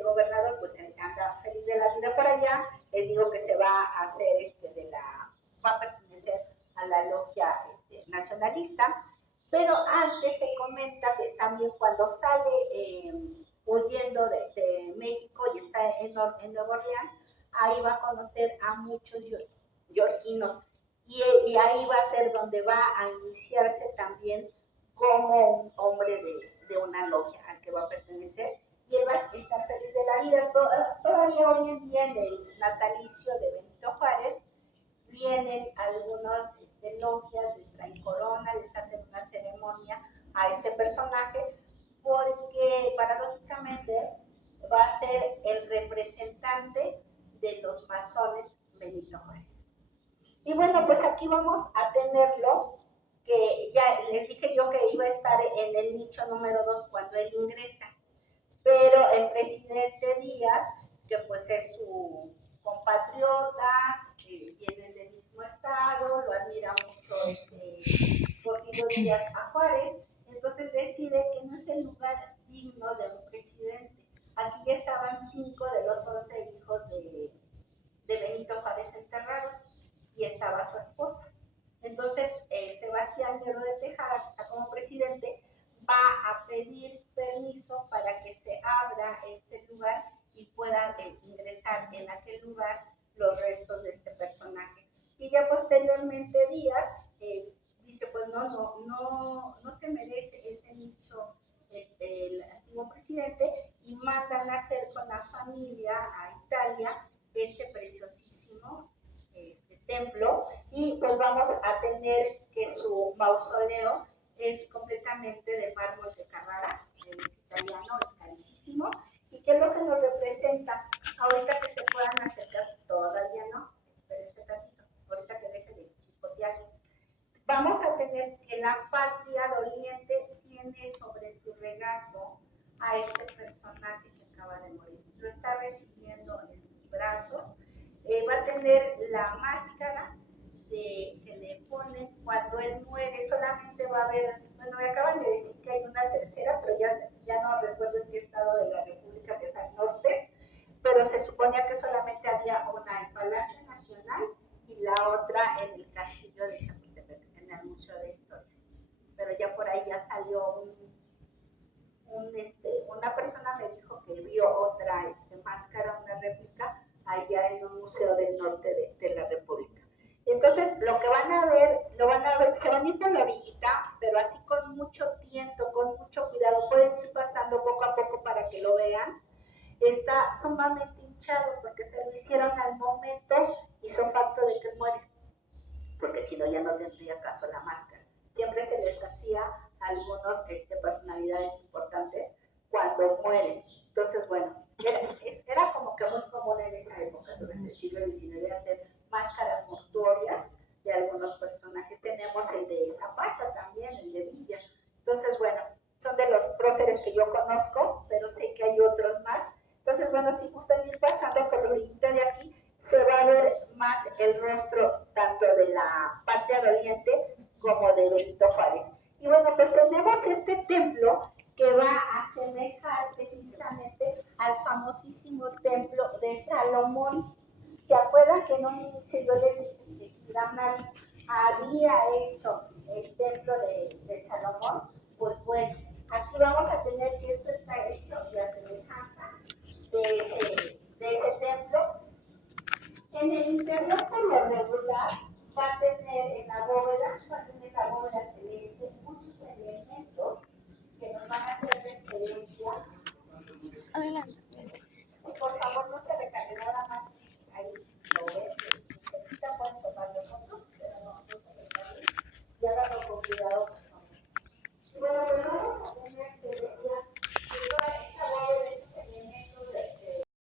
gobernador, pues él anda feliz de la vida por allá. Les digo que se va a hacer va a pertenecer a la logia nacionalista. Pero antes se comenta que también cuando sale huyendo de México y está en Nueva Orleans, ahí va a conocer a muchos yorquinos y ahí va a ser donde va a iniciarse también como un hombre de una logia al que va a pertenecer y él va a estar feliz de la vida. Todavía hoy en día en el natalicio de Benito Juárez vienen algunas logias, les traen corona, les hacen una ceremonia a este personaje porque paradójicamente va a ser el representante de los masones Benito Juárez. Y bueno, pues aquí vamos a tenerlo, que ya les dije yo que iba a estar en el nicho número 2 cuando él ingresa, pero el presidente Díaz, que pues es su compatriota, viene del mismo estado, lo admira mucho Porfirio Díaz a Juárez, entonces decide que no es el lugar digno de un presidente. Aquí ya estaban 5 de los 11 hijos de Benito Juárez enterrados y estaba su esposa. Entonces, Sebastián Lerdo de Tejada, que está como presidente, va a pedir permiso para que se abra este lugar y pueda ingresar en aquel lugar los restos de este personaje. Y ya posteriormente Díaz dice, pues no se merece ese nicho el antiguo presidente y mandan a hacer con la familia a Italia este preciosísimo templo y pues vamos a tener que su mausoleo es completamente de mármol de Carrara, es italiano, es carísimo. ¿Y qué es lo que nos representa? Ahorita que se puedan acercar, todavía no, espérense tantito, ahorita que deje de chispotear. Vamos a tener que la patria de Oriente tiene sobre su regazo a este personaje que acaba de morir. Lo está recibiendo en sus brazos. Va a tener la máscara que le ponen cuando él muere. Solamente va a haber, bueno, me acaban de decir que hay una tercera, pero ya no recuerdo en qué estado de la República, que es al norte, pero se suponía que solamente había una en Palacio Nacional y la otra en el castillo de Chapultepec, en el Museo de Historia. Pero ya por ahí ya salió una persona me dijo que vio otra máscara, una réplica, allá en un museo del norte de la República. Entonces, lo que van a ver, se van a ir por la orillita, pero así con mucho tiento, con mucho cuidado, pueden ir pasando poco a poco para que lo vean. Está sumamente hinchado porque se lo hicieron al momento, hizo facto de que muere, porque si no ya no tendría caso la máscara. Siempre se les hacía a algunos personalidades importantes cuando mueren. Entonces, bueno, era como que muy común en esa época, durante el siglo XIX, hacer máscaras mortuorias de algunos personajes. Tenemos el de Zapata también, el de Villa. Entonces, bueno, son de los próceres que yo conozco, pero sé que hay otros más. Entonces, bueno, si gustan ir pasando por la orillita de aquí, se va a ver más el rostro tanto de la patria de Oriente como de Benito Juárez. Y bueno, pues tenemos este templo que va a asemejar precisamente al famosísimo templo de Salomón. ¿Se acuerdan que en un inicio yo les dije que Hiram había hecho el templo de Salomón? Pues bueno, Aquí vamos a tener que esto está hecho de la semejanza de ese templo. En el interior, por lo regular, va a tener en la bóveda, celeste, muchos elementos que nos van a hacer referencia Adelante.